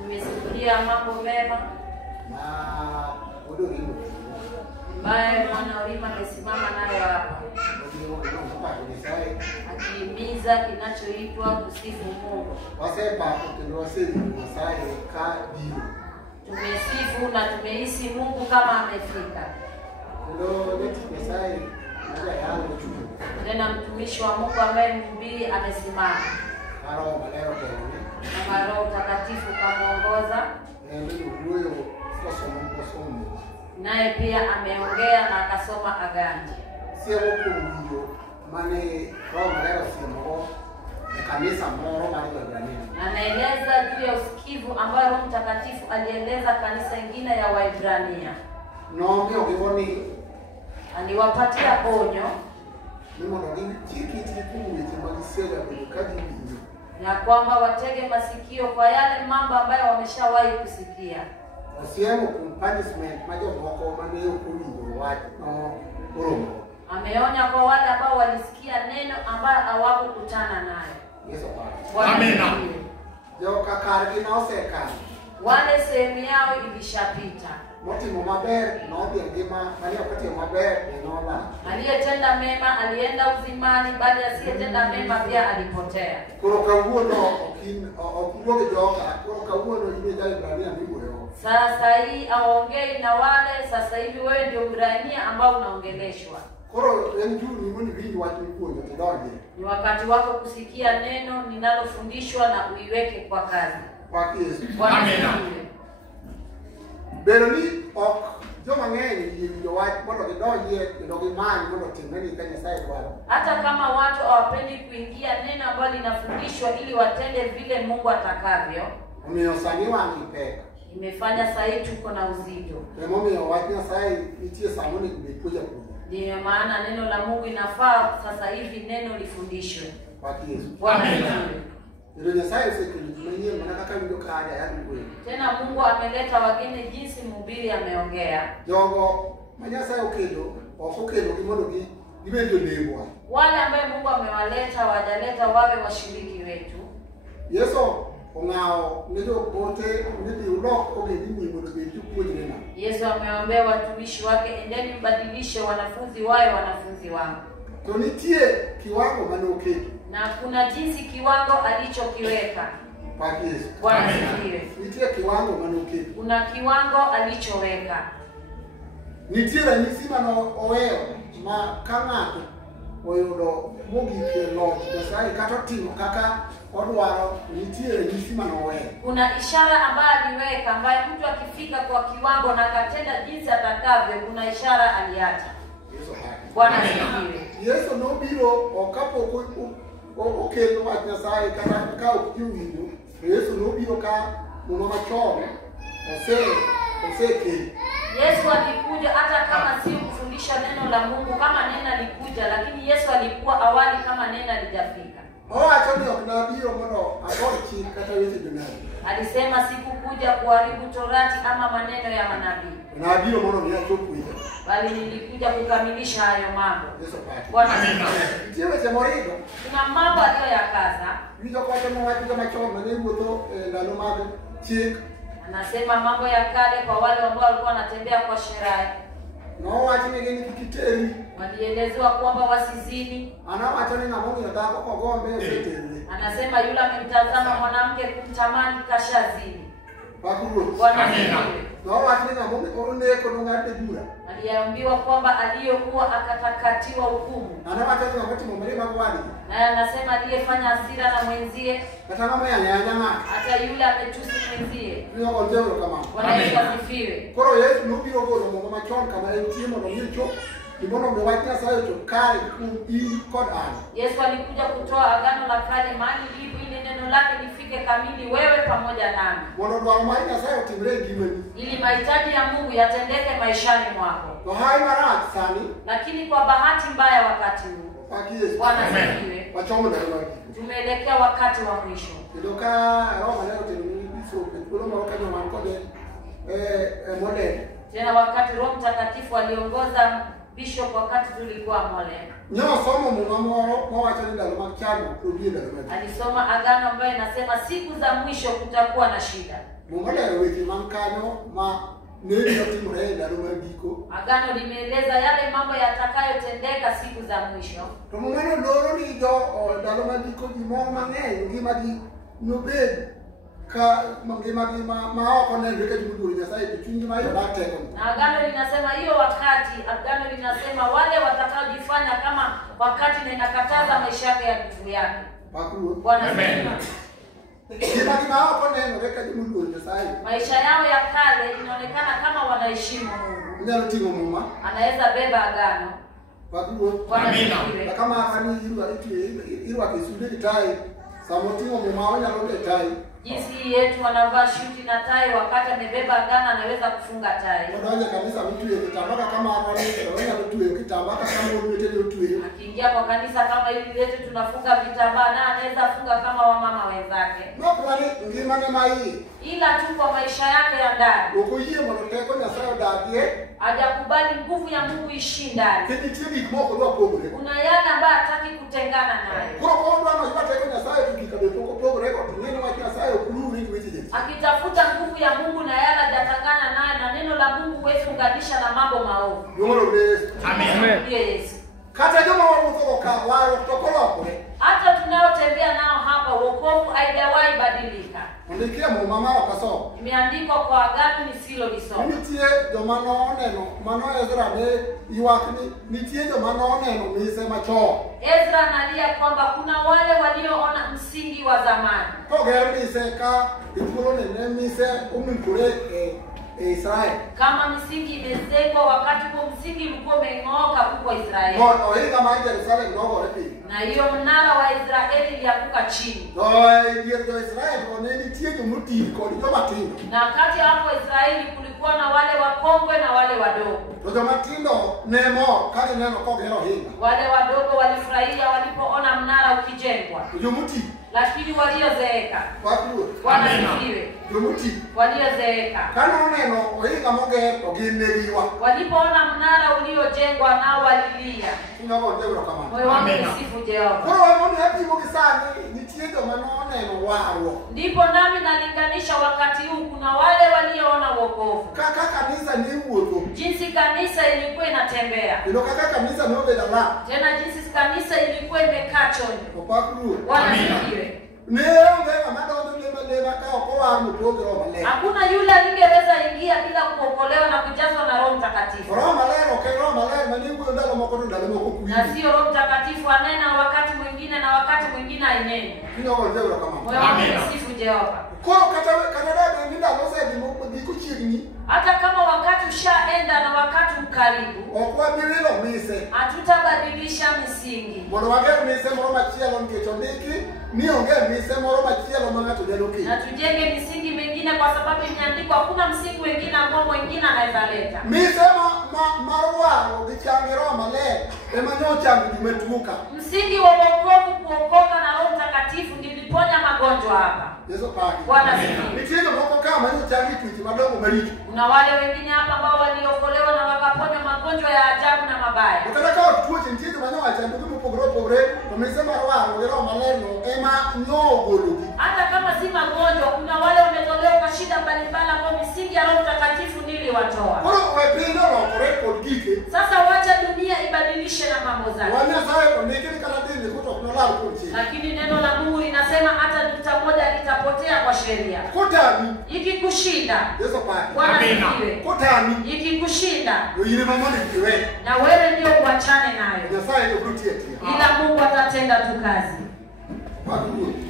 Nimesikia mambo mema na udhurimu ambaye mwanaulima amesimama nayo hapa, akihimiza kinachoitwa kusifu Mungu. Tumesifu na tumehisi Mungu kama amefika. Tena mtumishi wa Mungu ambaye mhubiri amesimama na Roho Mtakatifu kamuongoza, naye pia ameongea na akasoma agano. Anaeleza juu ya usikivu ambayo Roho Mtakatifu alieleza kanisa ingine ya Waibrania. Aliwapatia onyo na kwamba watege masikio kwa yale mambo ambayo wameshawahi kusikia. Ameonya kwa wale ambao walisikia neno ambayo hawakukutana nayo. Amina. Wale sehemu yao ilishapita. Aliyetenda mema alienda uzimani, bali asiyetenda mema pia alipotea. Sasa hii aongei na wale, sasa hivi wewe ndio Ibrania ambao unaongeleshwa. Ni wakati wako kusikia neno ninalofundishwa na uiweke kwa kazi. Amina. Beroni ok joma ng'eny hata kama watu hawapendi kuingia neno ambalo linafundishwa ili watende vile Mungu atakavyo, imefanya sasa tuko na uzito. Ndio maana neno la Mungu inafaa sasa hivi neno lifundishwe. Amina. Tena Mungu ameleta wageni jinsi mhubiri ameongea. Wale ambao Mungu amewaleta wajaleta wawe washiriki wetu. Yesu amewaambia watumishi wake, endeni mbadilishe wanafunzi wawe wanafunzi wangu. Na kuna jinsi kiwango alichokiweka. Bwana asifiwe. Kuna kiwango alichoweka. Kuna ishara ambayo aliweka, ambaye mtu akifika kwa kiwango na akatenda jinsi atakavyo, kuna ishara aliacha. Bwana asifiwe. Yesu nobiro okapo okelo wach Nyasaye kata ukiwinjo. Yesu nobiro ka muno machon osekelo. Yesu alikuja hata kama si kufundisha neno la Mungu, kama neno alikuja, lakini Yesu alikuwa awali kama neno alijafika. Alisema sikukuja kuharibu Torati ama maneno ya manabii. bali nilikuja kukamilisha hayo mambo. Yesu pati. Bwana asifiwe. Ndiye chamorido. Kuna mambo aliyoyakaza. Wijo kwa temo watu kama choma ni wuto ndalo mabe chik. Anasema mambo ya kale kwa wale ambao walikuwa wanatembea kwa sherehe. No wachi ngeni kikiteri. Walielezewa kwamba wasizini. Ana wacha ni ngamongi nataka kwa gombe useteri. Anasema yule amemtazama mwanamke kumtamani kashazini. Pakuru. Bwana asifiwe. No wachi ni ngamongi orone ko ngate jura. Aliambiwa kwamba aliyokuwa akatakatiwa hukumu. Ana wacha ni ngati momere magwani. Na anasema aliyefanya hasira na mwenzie, Hata kama yanyanya hata yule ametusi mwenzie. ni ngo ndero kama. Bwana asifiwe. Koro Yesu nubiro golo mo machon kama entimo no micho. Imono mewakina sayo to kale ku i kod an. Yesu alikuja kutoa agano la kale mali ili neno lake lifike kamili wewe pamoja nami. Mono dwaro mari na sayo timre gimeni. Ili mahitaji ya Mungu yatendeke maishani mwako. To hai marat sani. Lakini kwa bahati mbaya wakati huu. Paki Yesu. Bwana asifiwe. Wachomo ndalo mari. Tumeelekea wakati wa mwisho. Ndoka Roma leo tini so kulo mo kanyo man kode model. Tena wakati Roho Mtakatifu aliongoza Bishop wakati tulikuwa Mole. Nyo somo mumamoro mo wacha ni ndalo makano rudi ndalo mari. Alisoma agano ambayo inasema siku za mwisho kutakuwa na shida. Mumole wewe mankano ma ndio timre ndalo magiko. Agano limeeleza yale mambo yatakayotendeka siku za mwisho. To mumano loro ni jo ndalo magiko gimo mang'eny ngima gi nobed ka ngima gi ma oko ne reke jumuru Nyasaye chungi ma yo bateko. Na agano linasema hiyo wakati, agano linasema wale watakaojifanya kama wakati na inakataza maisha yake ya nguvu yake. Pakuru. Bwana asifiwe. Ngima gi ma oko ne reke jumuru Nyasaye. Maisha yao ya kale inaonekana kama wanaheshimu Mungu. Nyalo tingo muma. Anaweza beba agano. Pakuru. Bwana asifiwe. Kama ani irwa kisudi tai samotingo muma onyalo tai. Jinsi yetu wanavaa shuti na tai wakati amebeba agano anaweza kufunga tai. Ndio kanisa mtu yekitambaka kama hapa ni mtu yekitambaka kama unetele mtu. Akiingia kwa kanisa kama hili letu tunafunga vitambaa na anaweza funga kama wamama wenzake. No kwani ngima ne mai. Ila tu kwa maisha yake ya ndani. Okoyie monoteko Nyasaye odadie. Hajakubali nguvu ya Mungu ishi ndani. Kiti tibi moko lwa pogore. Kuna yale ambayo hataki kutengana nayo. Kwa ndo ana yata teko Nyasaye tukikabe poko pogore kwa tunene wa Nyasaye okuluri witije. Akitafuta nguvu ya Mungu na yale hajatangana naye na neno la Mungu huwezi kuunganisha na mambo maovu. Yongolo Yesu. Amen. Yesu. Kata kama wamuzo ka wao kutokolo hata tunaotembea nao hapa wokovu haijawahi badilika. Ndikia mu mama wakaso. Imeandikwa kwa agano nisilolisoma. Nitie jo mano Ezra ne iwakni nitie jo mano neno misema cho. Ezra analia kwamba kuna wale walioona msingi wa zamani. Poger mise ka itulo ne mise umikure Israel. Kama msingi imezekwa wakati huo msingi ulikuwa umeng'oka huko Israeli. No, hii kama Jerusalem ndogo repi. Na hiyo mnara wa Israeli ilianguka chini. No, hiyo Israel oneni tie jo muti ko jo matindo. Na kati hapo Israeli kulikuwa na wale wakongwe na wale wadogo. Jo matindo nemo kali neno ko gero hinga. Wale wadogo walifurahia walipoona mnara ukijengwa. Jo muti. Lakini waliozeeka. Wapi? Wanasifiwe. Jo muti. Waliozeeka. Kana neno hinga moge to gineriwa. Walipoona mnara uliojengwa nao walilia. Ngabo ndebro kama. Moyo wangu usifu Jehova. Kwa hiyo mimi happy mukisani nitie jo mano neno wao. Ndipo nami nalinganisha wakati huu kuna wale walioona wokovu. Kaka kanisa ni uoto. Jinsi kanisa ilikuwa inatembea. Ndio kaka kanisa ndio bedala. Tena jinsi kanisa ilikuwa imekaa chonjo. Opakuru. Wanasifiwe. Hakuna yule alingeweza ingia bila kuokolewa na kujazwa na Roho Mtakatifu. Na sio Roho Mtakatifu anena wakati mwingine na wakati mwingine ainene. Moyo wangu usifu Jehova. Hata kama wakati ushaenda na wakati ukaribu. mise. Hatutabadilisha misingi. Mondo wage mise moro machielo nikech ondiki ni onge mise moro machielo ma ng'ato nyalo kelo. Na tujenge misingi mingine kwa sababu imeandikwa hakuna msingi wengine ambao mwingine anaweza leta. Mise marwaro gi changi Roho Maler ema nyo changi tumetuka. Msingi wa wokovu, kuokoka na Roho Mtakatifu ndiliponya magonjwa hapa. Yesu paki. Bwana asifiwe. Nikienda moko kama nyo changi tuiti madogo maricho. Kuna wale wengine hapa ambao waliokolewa na wakaponywa magonjwa ya ajabu na mabaya. Ukataka tuoche ntizo manyo acha ndugu mupogore tumesema Roho gi Roho Maler no ema nyo gologi. Hata kama si magonjwa, kuna wale wametolewa kwa shida mbalimbali ambao misingi ya Roho Mtakatifu niliwatoa. Wapendo wakore kodike. Sasa wacha dunia ibadilishe na mambo zake. Wanasaye konekeni karadini kutokunolala kunchi. Lakini neno la Mungu linasema hata nukta moja litapotea kwa sheria. Kotani Ikikushinda. Yesu paki. Bwana asifiwe. Kotani Ikikushinda. yini mamoni kiwe. Na wewe ndio uachane nayo. Nyasaye ndio Ila Mungu atatenda tu kazi.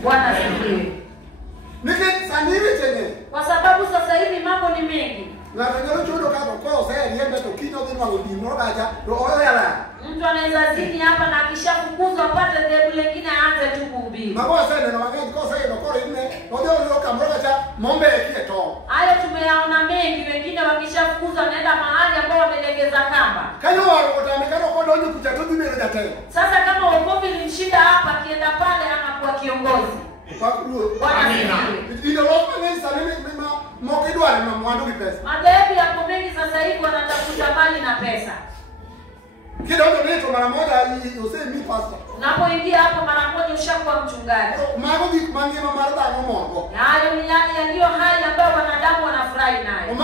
Bwana asifiwe. Niki saniri chenye. Kwa sababu sasa hivi mambo ni mengi. Na ngalo chudo ka ko se riende to kino ni wangu dino baja ro oyala. Mtu anaweza zini hapa na akishafukuzwa apate dhehebu lingine aanze tu kuhubiri. Mabo sasa na wakati ko se ndo ko ine ndio kamroga cha mombe kieto. Hayo tumeyaona mengi, wengine wakishafukuzwa wanaenda mahali ambao wamelegeza kamba. Kanyo wao kutamikana ko donyo kuchatuzi ni ndio tena. Sasa kama wokovu ilimshinda hapa, akienda pale anakuwa kiongozi. Bwana ndio roho ni sanini mema mokidwa na mwandu pesa. Madhehebu yako mengi sasa hivi wanatafuta mali na pesa. Kidogo nito mara moja useme mi pastor. Unapoingia hapo mara moja ushakuwa mchungaji. Mago mangima marada ngomongo. Hayo ni yale yaliyo hali ambayo wanadamu wanafurahi nayo.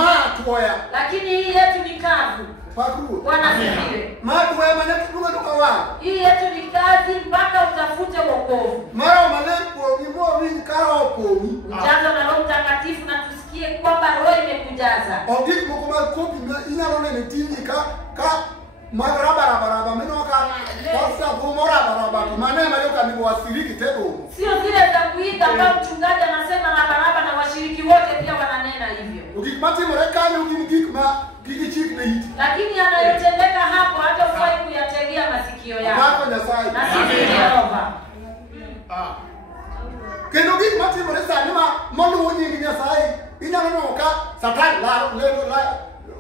Tuoya. Lakini hii yetu ni kavu. Pakuru. Bwana asifiwe. Tuoya maana tuko kwa. Hii yetu ni kazi mpaka utafute wokovu. Mara malengo ni mwa kao komi. Ujazo na Roho Mtakatifu na tusikie kwamba Roho imekujaza. Ongiki mkoma kopi ina rone ni TV ka barabara meno ka sasa bomora barabara maana mayoka ni wasiriki tebo. Sio zile za kuiga ambao mchungaji anasema barabara na washiriki wote pia wananena hivyo. Ukipati mrekani ukimgikma kikichik na hiti. Lakini yanayotendeka hapo hata ufai kuyategea masikio yako. Hapo Nyasaye. Na sisi Yehova. Kendo gikma timore sani maluwo nyingi Nyasaye inyalo ka Satan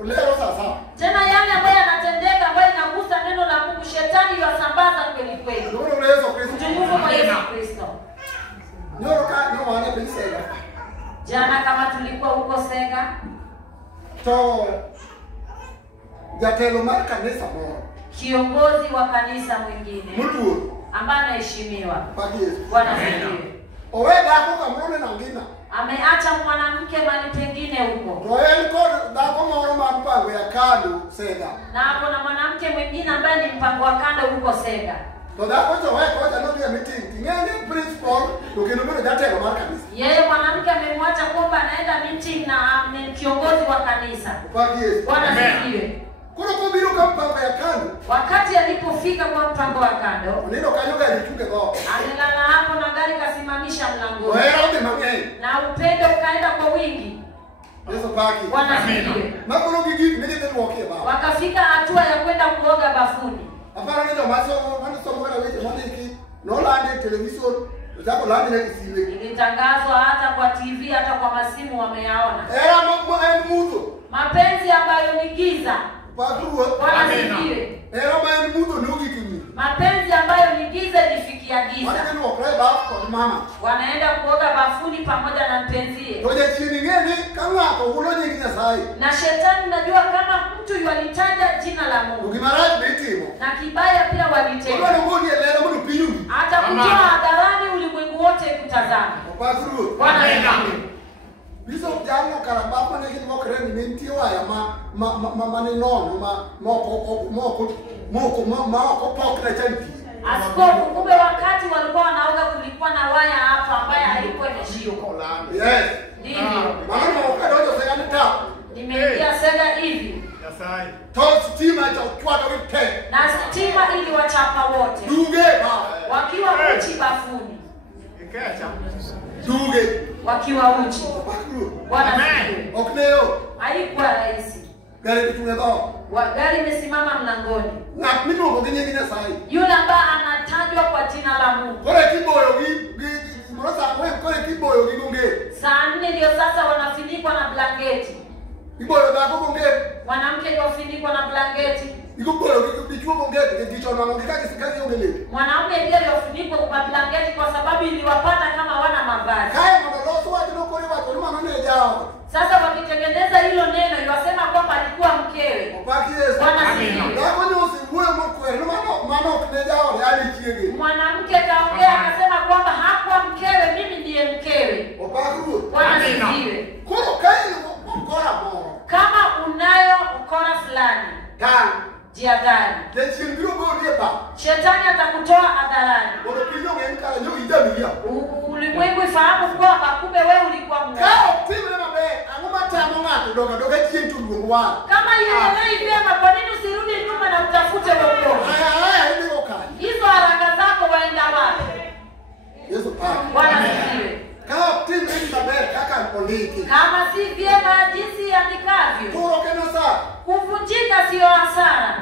lero sasa. Tena yale ambayo yanatendeka ambayo inagusa neno la Mungu, shetani yasambaza kweli kweli. Ndio Yesu Kristo. Tukufu kwa Yesu Kristo. Ndio wana pensega. Jana kama tulikuwa huko Sega, to jatelo mar kanisa moro, kiongozi wa kanisa mwingine muluo ambaye anaheshimiwa. Bwana asifiwe. Oweda hapo kamone na ngina. Ameacha mwanamke mali pengine huko. Royal code dako moro ma mpango ya kando Sega. Na hapo na mwanamke mwingine ambaye ni mpango wa kando huko Sega. To dako to wewe kwa ndio meeting. Ngene principal ukinomero jatelo mar kanisa. Yeye mwanamke amemwacha kwamba anaenda meeting na kiongozi wa kanisa. Bwana asifiwe. Kuna kubiro kwa mpango ya kando. Wakati alipofika kwa mpango wa kando, ndio kanyoga alichuke kwa. Alilala hapo na gari kasimamisha mlangoni. Wewe ndio mangeni. Na upendo ukaenda kwa wingi. Yesu paki. Bwana asifiwe. Makolo gigi ndio walkie ba. Wakafika hatua ya kwenda kuoga bafuni. Hapana ndio masomo kana wewe mwaniki. No lande television. Zako lande na kisiwe. Ilitangazwa hata kwa TV hata kwa masimu wameyaona. Mudo. Mapenzi ambayo ni giza. Bwana asifiwe. Mudo nugi kimi. Mapenzi ambayo ni giza ilifikia giza. Wanaenda kuoga bafuni pamoja na mpenzie. Na shetani najua kama mtu yualitaja jina la Mungu. Na kibaya pia walitenda. Hata kutoa hadharani ulimwengu wote kutazama. Bwana asifiwe. Bishop Jango Karabapa na kitu kwa kreni nintio ya moko pokra chanti. Askofu, kumbe wakati walikuwa wanaoga kulikuwa na waya hapa ambaye haikuwa imeshika. Yes. Ndivyo. Maana ukadonjo sasa nita. Nimeingia Sega hivi. Nyasaye. Toa stima cha kwata wipe. Na stima ili wachapa wote. Duge ba. Wakiwa uchi bafuni. Ikeacha. Duge. Wakiwa uchi. Bwana asifiwe. Okneo. Haikuwa rahisi. Gari kutunga. Gari imesimama mlangoni. Na mimi ndio ngine sai. Yule ambaye anatajwa kwa jina la Mungu. Kore kiboyo mrosa wewe kore kiboyo ginunge. Saa 4 ndio sasa wanafunikwa na blanketi. Kiboyo da gonge. Mwanamke yofunikwa na blanketi. Kiboyo kichwa gonge kichwa na ngika kisikazi ongele. Mwanamke ndiye yofunikwa kwa blanketi kwa sababu iliwapata kama wana mavazi. Kaya mwanaloso watu no kore watu numa nane jao. Sasa wakitengeneza hilo neno yasema kwamba alikuwa mkewe. Opaki Yesu. Amina. Ndio ni usiwe mkwe. Mano kinejao yani kiege. Mwanamke kaongea akasema kwamba hakuwa mkewe, mimi ndiye mkewe. Opaki. Amina. Kuro kai ukora mo. Kama unayo ukora fulani, jihadhari. Shetani atakutoa hadharani. Ulimwengu ifahamu kwamba kumbe wewe ulikuwa Mungu. Kama ielewi vyema, kwa nini usirudi nyuma na utafute wokovu? Hizo haraka zako waenda wapi? Bwana asifiwe. Kama si vyema jinsi yandikavyo, kuvunjika sio hasara.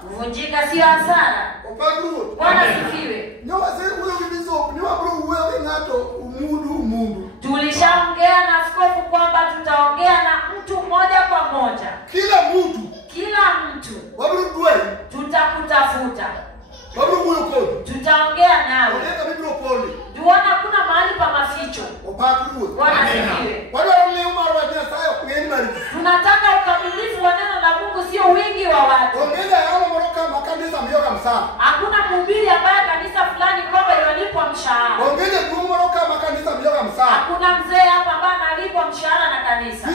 Kuvunjika sio hasara. Bwana asifiwe. Tulishaongea na askofu kwamba tutaongea na mtu mmoja kwa moja. Kila mtu tutakutafuta. Tutaongea nawe. Tuona kuna mahali pa maficho. Bwana asifiwe. Tunataka ukamilifu wa neno la Mungu, sio wingi wa watu. Hakuna mhubiri ambaye kanisa fulani kwamba yalipwa mshahara. Hakuna mzee hapa ambaye analipwa mshahara na kanisa.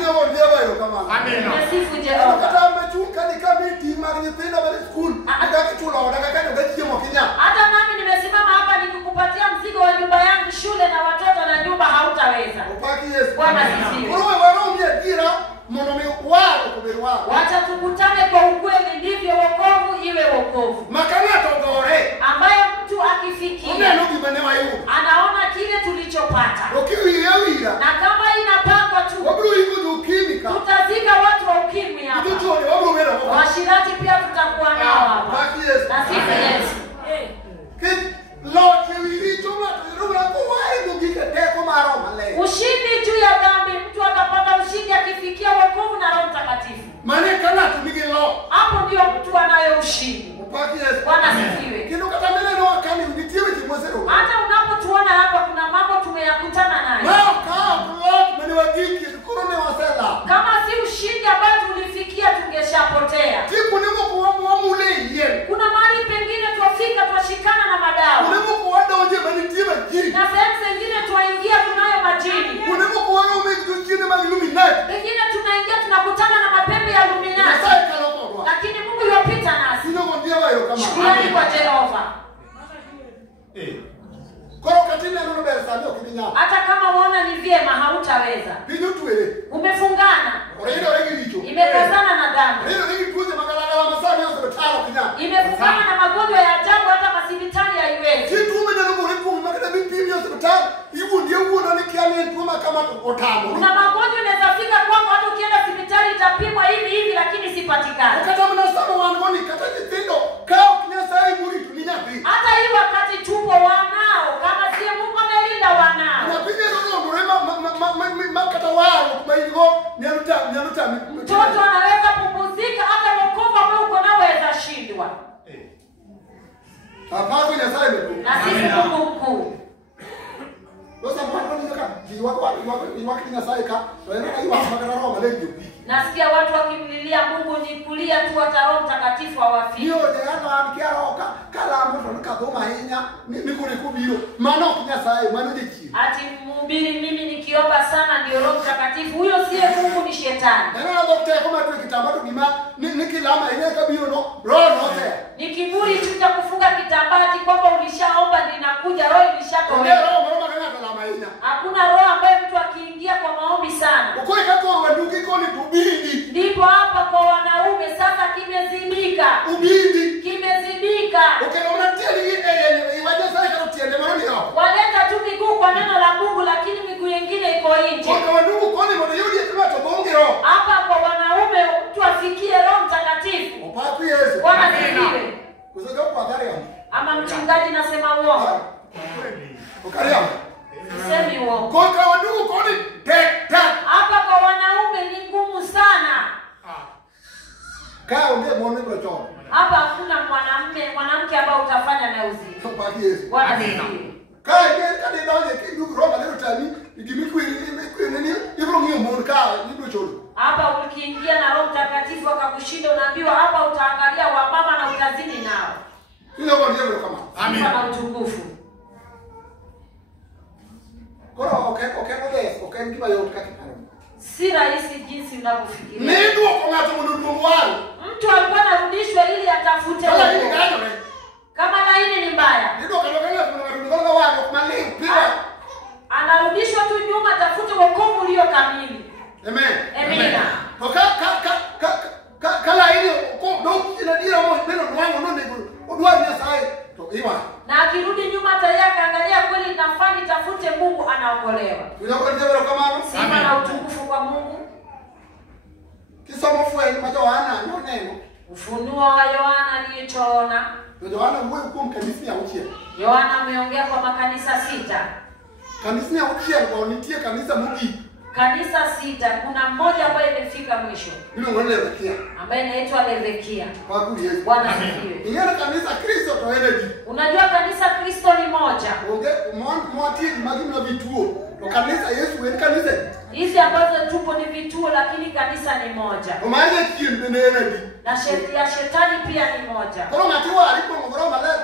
Amina. Sifu Jehova. Hata nami nimesimama hapa nikikupatia mzigo wa nyumba yangu, shule na watoto na nyumba, hautaweza. Bwana asifiwe. Wacha tukutane kwa ukweli, ndivyo wokovu iwe wokovu. Ambaye mtu akifikia anaona kile tulichopata. Na kama inapangwa tu, tutazika watu wa ukimwi hapa. Washirati pia tutakuwa nao hapa. Na sisi Yesu. Ushindi juu ya dhambi, mtu atapata ushindi akifikia wokovu na Roho Mtakatifu. Hapo ndio mtu anayo ushindi. Bwana asifiwe. Hata unapotuona hapa kuna mambo tumeyakutana nayo. Kama si ushindi ambao tulifikia tungeshapotea. Kuna mahali pengine tuafika tuashikana na madawa. Na sehemu zingine tuingia tunayo majini. Pengine tunaingia tunakutana na mapembe ya Illuminati. Lakini Mungu yopita nasi. Shukrani kwa Jehova. Hata kama unaona ni vyema, hautaweza. Umefungana. Imekazana na dhambi. Imefungana na magonjwa ya ajabu, hata hospitali haiwezi. Kuna magonjwa yanaweza fika kwamba hata ukienda hospitali itapimwa hivi lakini sipatikana. Hata hii wakati tupo wanao, kama si Mungu amelinda wanao. Mtoto anaweza kupumzika, hata wokovu ambao uko nao waweza shindwa. Na sisi Mungu mkuu. Nasikia watu wakimlilia Mungu ni kulia tu, hata Roho Mtakatifu hawafiki. Ati mhubiri mimi nikiomba sana ndio Roho Mtakatifu. Huyo siye Mungu, ni shetani. Ni kiburi tu cha kufunga kitambaa kwamba ulishaomba linakuja, roho ilishatolewa. Hakuna roho ambaye mtu akiingia kwa maombi sana. Ndipo hapa kwa wanaume sasa kimezindika. Kimezindika. Waleta tu miguu kwa neno la Mungu, lakini miguu nyingine iko nje. Hapa kwa wanaume mtu afikie Roho Mtakatifu. Bwana Kusema kwa Daria. Ama mchungaji nasema uongo. Ukaria. Semi uongo. Kwa wandugu kodi tek. Hapa kwa wanaume ni ngumu sana. Kaa ongea muone kwa choo. Hapa hakuna mwanamke ambao utafanya na uzi. Sopaki Yesu. Amina. Kaa kadi ndio kidogo roho leo tani igimiku nini ibro ngio muone kaa ndio choo. Hapa ukiingia na Roho Mtakatifu akakushinda unaambiwa hapa utaangalia wamama na utazini nao. Ndio kwa ndio kama. Amina. Na utukufu. Okay, ngiba yote katika. Si rahisi jinsi unavyofikiria. Ndio kwa watu mdudu wao. Mtu alikuwa anarudishwa ili atafute wokovu. Kama laini ni mbaya. Ndio kwa wao kwa mali pia. Anarudishwa tu nyuma atafute wokovu ulio kamili. Amen. Amina. Kala ile kwa ndio inadia wao neno wangu ndio udwani sai. To iwa. Na akirudi nyuma tayari akaangalia kweli nafani tafute Mungu anaokolewa. Tunakwenda kama sifa na utukufu kwa Mungu. Kisomo fue Yohana neno. Ufunuo wa Yohana aliyoona. Yohana huyo kwa kanisa ya Uchia. Yohana ameongea kwa makanisa 6. Kanisa ya Uchia kwa nitie kanisa mugi. Kanisa 6 kuna mmoja ambaye imefika mwisho. Ndio Laodikia. Ambaye inaitwa Laodikia. Kwa kweli Yesu. Bwana asifiwe. Yeye kanisa Kristo to energy. Unajua kanisa Kristo ni moja. Mwati magini na vituo. To kanisa Yesu ni kanisa. Hizi ambazo tupo ni vituo lakini kanisa ni moja. Umaje kiende energy. Na shetani pia ni moja. Kwa matiwa alipo ngoro malaya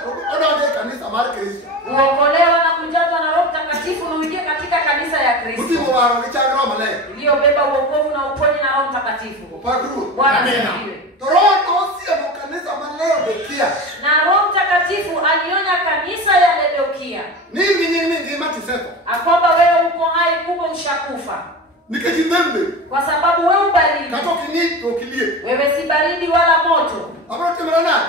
ndio kanisa mara Kristo. Uokolewa na kujazwa na Roho Mtakatifu na uingie katika kanisa ya Kristo. Mtimo wao ni cha Roho malaya. Iliyobeba wokovu na uponyi na Roho Mtakatifu. Bwana asifiwe. Roho sio kanisa malaya bekia. Na Roho Mtakatifu alionya kanisa ya Laodikia. Nini matiseko. Akwamba wewe uko hai kumbe ushakufa. Nikajindembe. Kwa sababu wewe baridi. Katoki ni tokilie. Wewe si baridi wala moto. Abrote mrana.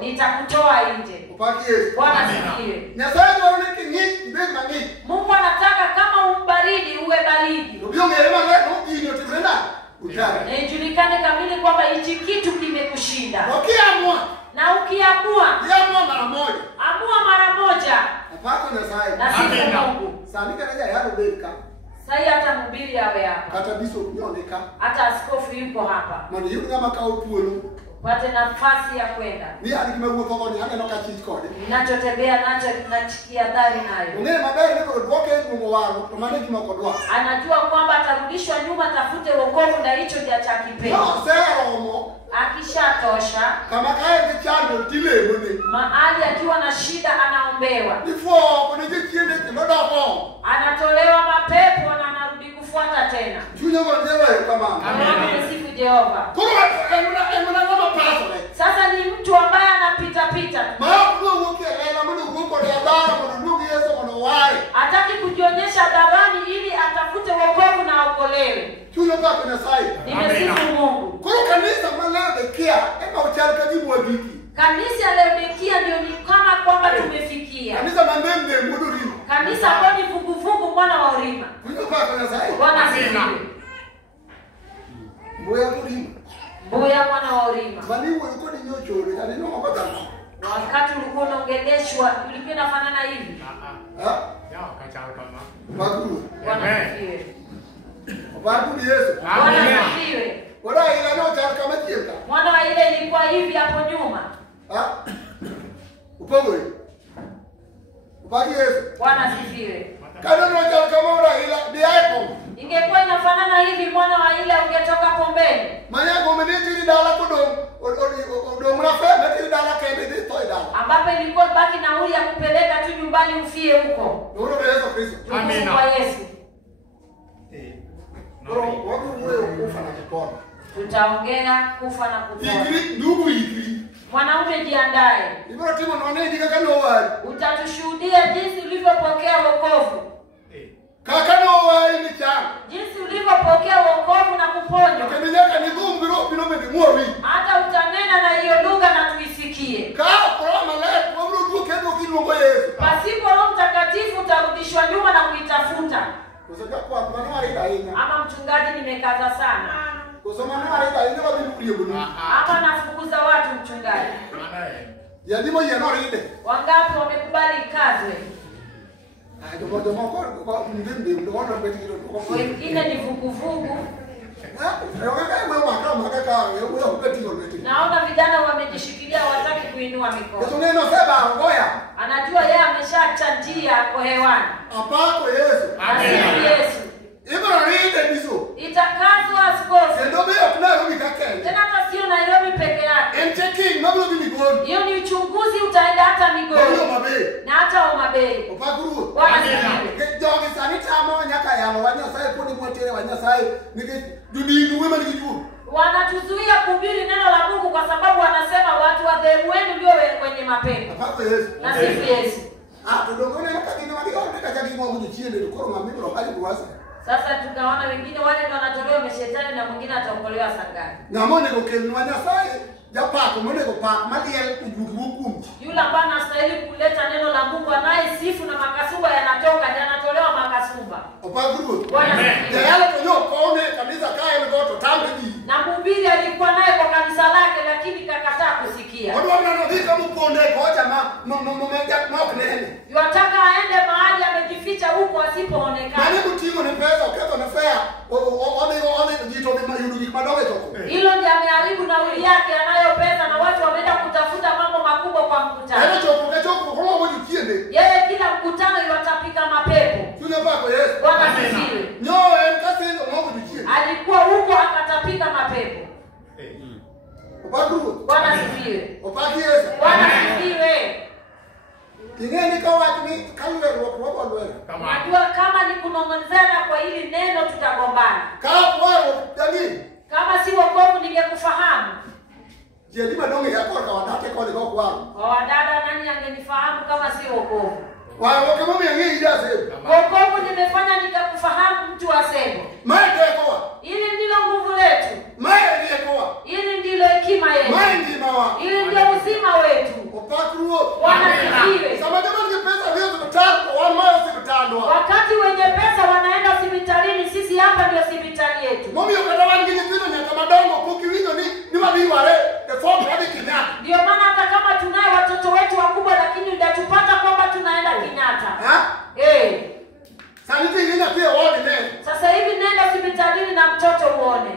Nitakutoa nje. Upaki Yesu. Bwana asifiwe. Nyasaye waoneke ni mbema ni. Mungu anataka kama umbaridi uwe baridi. Ndio ngerema leo ndio timena. Utara. Na ijulikane kamili kwamba hichi kitu kimekushinda. Ukiamua. Na ukiamua. Ukiamua mara moja. Amua mara moja. Apako Nyasaye. Na sisi Mungu. Sanika naja yaro beka. Sasa hata mhubiri yawe hapa. Hata biso kuoneka. Hata askofu yuko hapa. Mwana yule kama kautuolo. Pate nafasi ya kwenda. Mimi alikimeuo kwa ni hata noka chichikode. Ninachotembea nacho ninachikia dhari nayo. Unene mabaya niko doke Mungu wao, tumane kimakodwa. Anajua kwamba atarudishwa nyuma tafute wokovu na hicho ndio cha kipekee. No, sero akishatosha kama kaya ni chano tile mwene. Mahali akiwa na shida anaombewa. Before kuna jikiende ndoda hapo. Anatolewa mapepo na anarudi kufuata tena. Junya wanyewe kama. Amen. Sifu Jehova. Sasa ni mtu ambaye anapita pita. Hataki kujionyesha hadharani ili atafute wokovu na aokolewe. Nimesifu Mungu. Kanisa la Laodikia ndio ni kama kwamba tumefikia. Kanisa ambalo ni vuguvugu mwana wa Urima. Bwana asifiwe. Mboya mwana wa Urima. Wakati ulikuwa unaongeleshwa ulikuwa unafanana hivi. Bwana asifiwe. Bwana asifiwe. Mwana wa ile ilikuwa hivi hapo nyuma. Bwana asifiwe. Ingekuwa inafanana hivi mwana wa ile ungetoka pombeni. Ambapo ilikuwa baki nauli ya kupeleka tu nyumbani ufie huko. Amina. Kwa Yesu. Tutaongea kufa na kupona. Mwanaume jiandae. Utatushuhudia jinsi ulivyopokea wokovu. Jinsi ulivyopokea wokovu na kuponywa. Hata utanena na hiyo lugha na tuisikie. Pasipo Roho Mtakatifu utarudishwa nyuma na kuitafuta. Ama mchungaji nimekaza sana. Hapa nafukuza watu mchungaji. Yadimo yeno rinde. Wangapi wamekubali ikazwe? Wengine ni vuguvugu. Naona vijana wamejishikilia wataki kuinua mikono. Anajua yeye ameshaacha njia kwa hewani. Apako Yesu. Amen. Yesu. Itakazwa askofu. Tena hata sio Nairobi peke yake. Hiyo ni uchunguzi utaenda hata Migori. Na hata Homa Bay. Wanatuzuia kuhubiri neno la Mungu kwa sababu wanasema watu wa dhehebu wenu ndio wenye mapepo. Na sisi Yesu. Sasa tukaona wengine wale ndio wanatolewa meshetani na mwingine ataongolewa sangani. Yule ambaye anastahili kuleta neno la Mungu anaye sifu na makasuba yanatoka ndiye anatolewa makasuba. Na mhubiri alikuwa naye kwa kanisa lake lakini kakataa kusikia. Yataka aende mahali amejificha huko asipoonekana. Hilo ndiye ameharibu nauli yake anayo pesa na watu wameenda kutafuta mambo makubwa kwa mkutano. Yeye kila mkutano yatapika mapepo. Bwana asifiwe. Alikuwa huko akatapika mapepo. Bwana asifiwe. Bwana asifiwe. Najua kama ni kunong'onezana kwa hili neno tutagombana. Kama si wokovu ningekufahamu. Wadada nani angenifahamu kama si wokovu? Wokovu nimefanya nikakufahamu mtu aseme. Hili ndilo nguvu letu. Hili ndilo hekima yetu. Hili ndilo uzima wetu. Wanasifiwe. Wakati wenye pesa wanaenda hospitalini, sisi hapa ndio hospitali yetu. Ndio maana hata kama tunaye watoto wetu wakubwa lakini utatupata kwamba tunaenda Kenyatta. Sasa hivi nenda hospitalini na mtoto uone.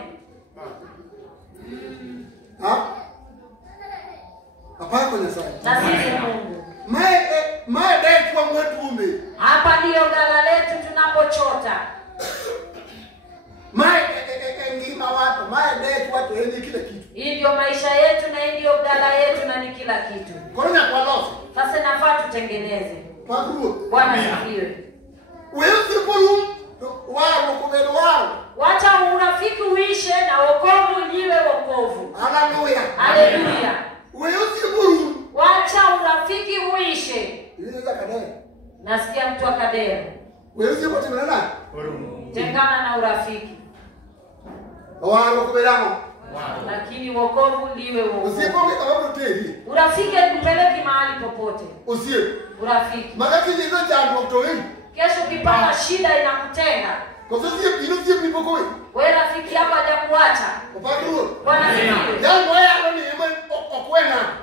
Na sisi Mungu. Hapa ndio gala letu tunapochota. Hii ndio maisha yetu na hii ndio gala yetu na ni kila kitu. Sasa nafaa tutengeneze. Bwana asifiwe. Wacha urafiki uishe na wokovu liwe wokovu. Haleluya. Haleluya. Wacha urafiki uishe. Nasikia mtu akadea. Tengana na urafiki. Lakini wokovu liwe wokovu. Urafiki kupeleki mahali popote. Urafiki. Kesho ukipata shida inakutenga. Wewe rafiki yako hajakuacha. Bwana asifiwe.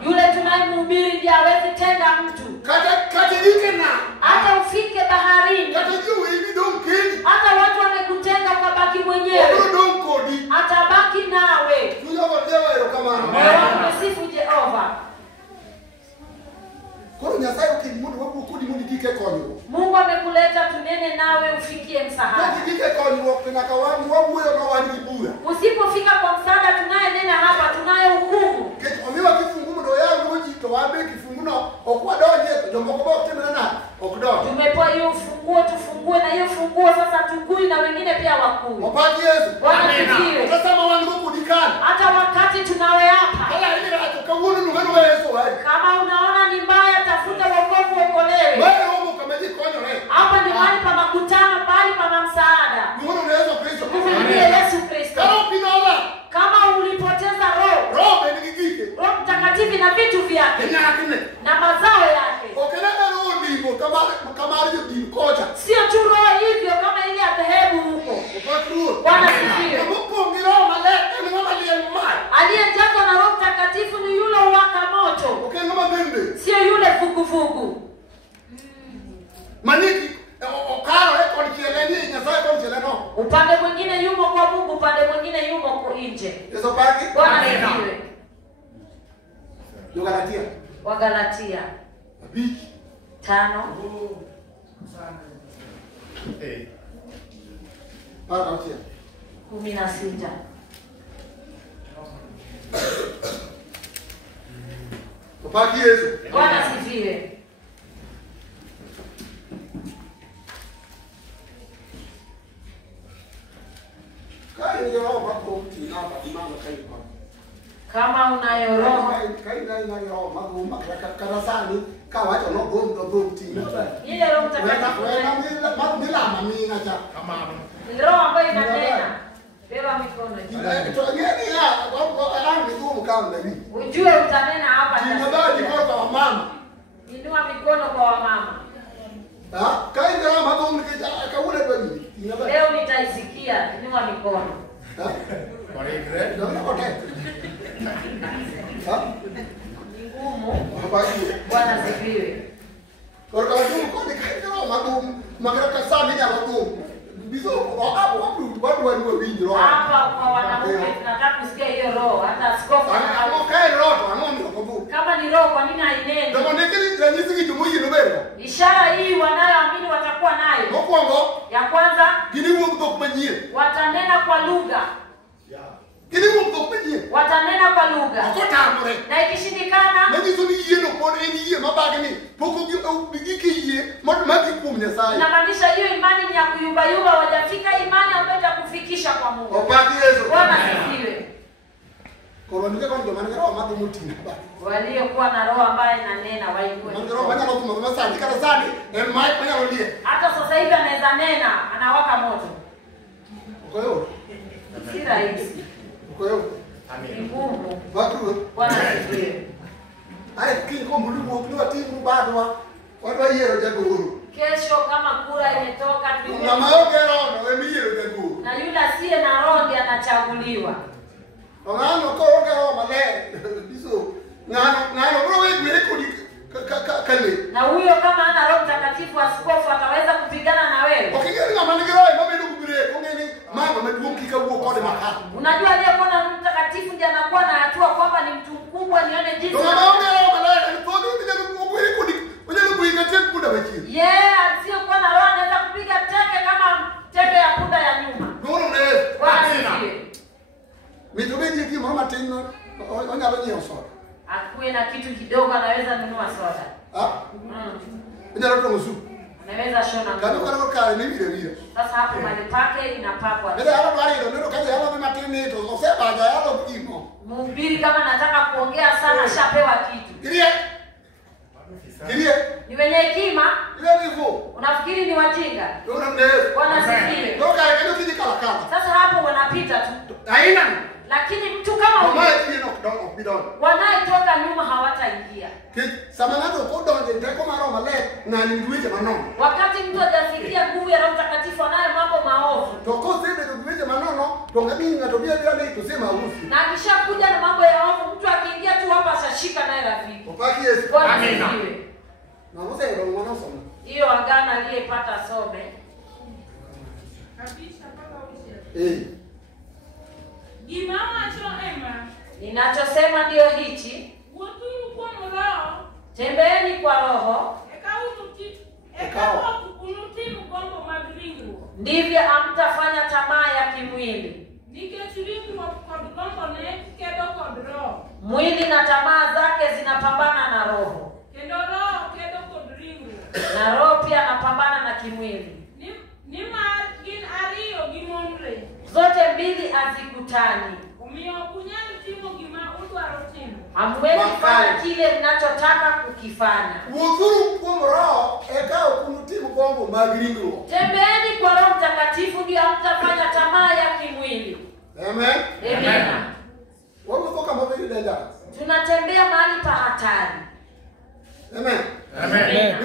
Yule tunayemhubiri ndiye hawezi tenga mtu. Hata ufike baharini. Hata watu wamekutenga ukabaki mwenyewe. Atabaki nawe. Msifu Jehova. Mungu amekuleta tunene nawe ufikie msaada. Usipofika kwa msaada tunaye nena hapa tunaye hukumu. Tumepewa hiyo funguo tufungue na hiyo funguo sasa tugui na wengine pia wakuu. Bwana asifiwe. Hata wakati tunawe hapa. Kama unaona ni mbaya tafuta wokovu uokolewe. Hapa ni mahali pa makutano, mahali pa msaada. Kumfikirie Yesu Kristo. Kama ulipoteza roho Mtakatifu na vitu vyake na mazao yake. Sio tu roho hivyo kama ile ya dhehebu huko. Bwana asifiwe. Aliyejazwa na Roho Mtakatifu ni yule waka moto. bembe. Sio yule vuguvugu. Maniki okaro rekodi kieleni Nyasaye kwa mcheleno. Upande mwingine yumo kwa Mungu, upande mwingine yumo kwa nje. Yeso baki. Bwana asifiwe. Galatia. Wa Galatia 5. Galatia 16. Upaki Yesu. Bwana asifiwe. Kama unayo roho ile Roho Mtakatifu roho ambayo inanena, beba mikono ujue utanena hapa. Inua mikono kwa wamama. Leo nitaisikia. Inua mikono. Ngumu. Bwana asifiwe. Hapa kwa wanaume tunataka kusikia hiyo roho. Hata askofu kama ni roho, kwa nini haineni? Ishara hii wanayoamini watakuwa nayo. Ya kwanza, watanena kwa lugha. Watanena kwa lugha. Na ikishindikana, inamaanisha hiyo imani ni ya kuyumbayumba, wajafika imani ambayo itakufikisha kwa Mungu. Bwana asifiwe. Waliokuwa na roho ambaye inanena waikwe. Hata sasa hivi anaweza nena, anawaka moto. Si rahisi. Ni ngumu. Bwana asifiwe. Kesho kama kura imetoka na yule asiye na roho ndiye anachaguliwa. Na huyo kama ana Roho Mtakatifu, askofu ataweza kupigana na wewe. Unajua aliyekuwa na Roho Mtakatifu ndiye anakuwa na hatua kwamba ni mtu mkubwa, nione jinsi. Asiyekuwa na roho anaweza kupiga teke kama teke ya punda ya nyuma. Akuwe na kitu kidogo anaweza nunua soda. Anaweza shona. Sasa hapo mali pake inapakwa. Mhubiri kama nataka kuongea sana shapewa kitu. Ni wenye hekima. Unafikiri ni wajinga? Wanasifiwe. Sasa hapo wanapita tu. Lakini mtu kama wanayetoka nyuma hawataingia. Wakati mtu hajasikia nguvu ya Roho Mtakatifu, anayo mambo maovu. Na akishakuja na mambo ya ovu, mtu akiingia tu hapa ashashika naye rafiki. Amina. Hiyo agano aliyepata some. Ninachosema ndio hichi. Tembeeni kwa roho. Ndivyo hamtafanya tamaa ya kimwili. Mwili na tamaa zake zinapambana na roho. Na roho pia anapambana na kimwili. Zote mbili hazikutani. Hamwezi kufanya kile mnachotaka kukifanya. Tembeeni kwa Roho Mtakatifu ndio hamtafanya tamaa ya kimwili. Amen. Amen. Tunatembea mahali pa hatari. Amen. Amen.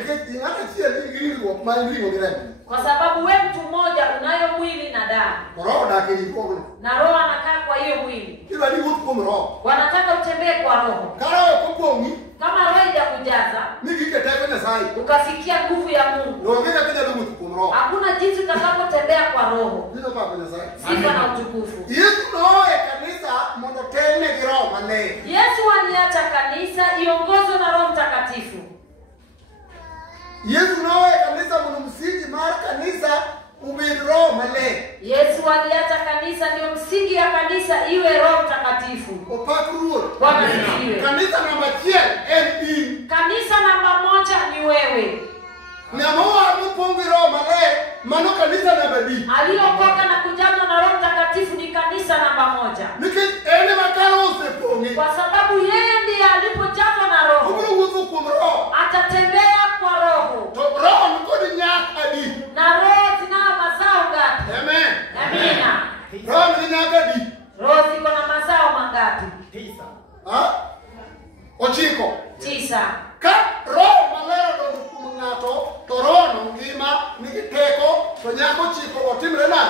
Kwa sababu wewe mtu mmoja unayo mwili na damu. Na roho anakaa kwa hiyo mwili. Wanataka utembee kwa roho. Kama roho Nyasaye. Ukasikia nguvu ya Mungu. Ongea kija ndugu tukumro. Hakuna jinsi utakapotembea kwa roho. Ndio baba Nyasaye. Sifa na utukufu. Yesu noe kanisa monotene kiroho mane. Yesu aliacha kanisa iongozwe na Roho Mtakatifu. Yesu noe kanisa msingi mara kanisa ubiro mane. Yesu aliacha kanisa ndio msingi ya kanisa iwe Roho Mtakatifu. Opakuru. Bwana asifiwe. Kanisa namba 1 Kanisa namba 1 ni wewe. Namoa mpungi Roho mane, mano kanisa namba 2. Aliokoka na kujazwa na Roho Mtakatifu ni kanisa namba 1. Ene makalo usipungi. Kwa sababu yeye ndiye alipojazwa na Roho. Uburu kumro. Atatembea kwa Roho. To Roho mkodi nyakadi. Na Roho zina mazao ngapi? Amen. Amina. Roho ni nyakadi. Roho ziko na mazao mangapi? 9. Ochiko. 9. Ka Roho malero do kumungato, to Roho ngima nikiteko, to nyako chiko otimre na.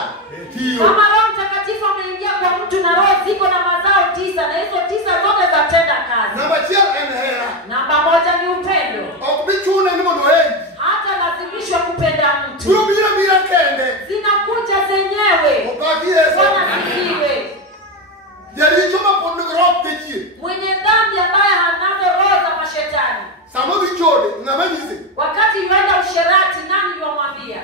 Kama Roho Mtakatifu ameingia kwa mtu na roho ziko na mazao 9 na hizo 9 zote zatenda kazi. Namba 1 hera. Namba 1 ni upendo. Okubichune ni mono wengi. Hata lazimishwa kupenda mtu. Bila kende. Zinakuja zenyewe. Obaki Yesu. Bwana asifiwe. Jalicho mapondo roho pechi. Mwenye dhambi ambaye hanazo roho za mashetani. Samo bichode ngamenyize. Wakati yuenda usherati nani yomwambia?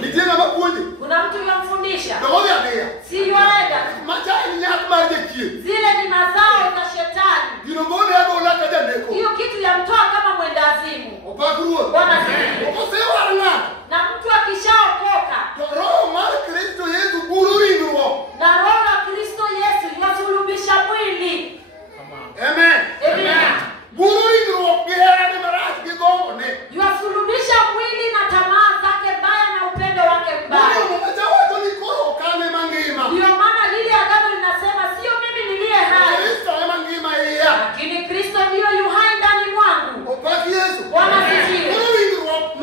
Nitena makuji. Kuna mtu yomfundisha? Ndio ya. Si yuenda. Majani nyako majekie. Zile ni mazao za shetani. Dinongone yako ulaka jandeko. Hiyo kitu yamtoa kama mwendazimu. Opakuru. Bwana asifiwe. Okosewa na. Na mtu akishaokoka, Roho mara Kristo Yesu bururingo. na Roho wa Kristo Yesu yasulubisha mwili. Amen. Amen. Bururingo gera ni marasi gigongone. Yasulubisha mwili na tamaa zake mbaya na upendo wake mbaya. Ndio mmoja watu ni koro kame mangima. Ndio maana lile agano linasema sio mimi niliye hai. Kristo ni mangima yeye. Lakini Kristo ndio yu hai ndani mwangu. Opaki Yesu. Bwana asifiwe. Bururingo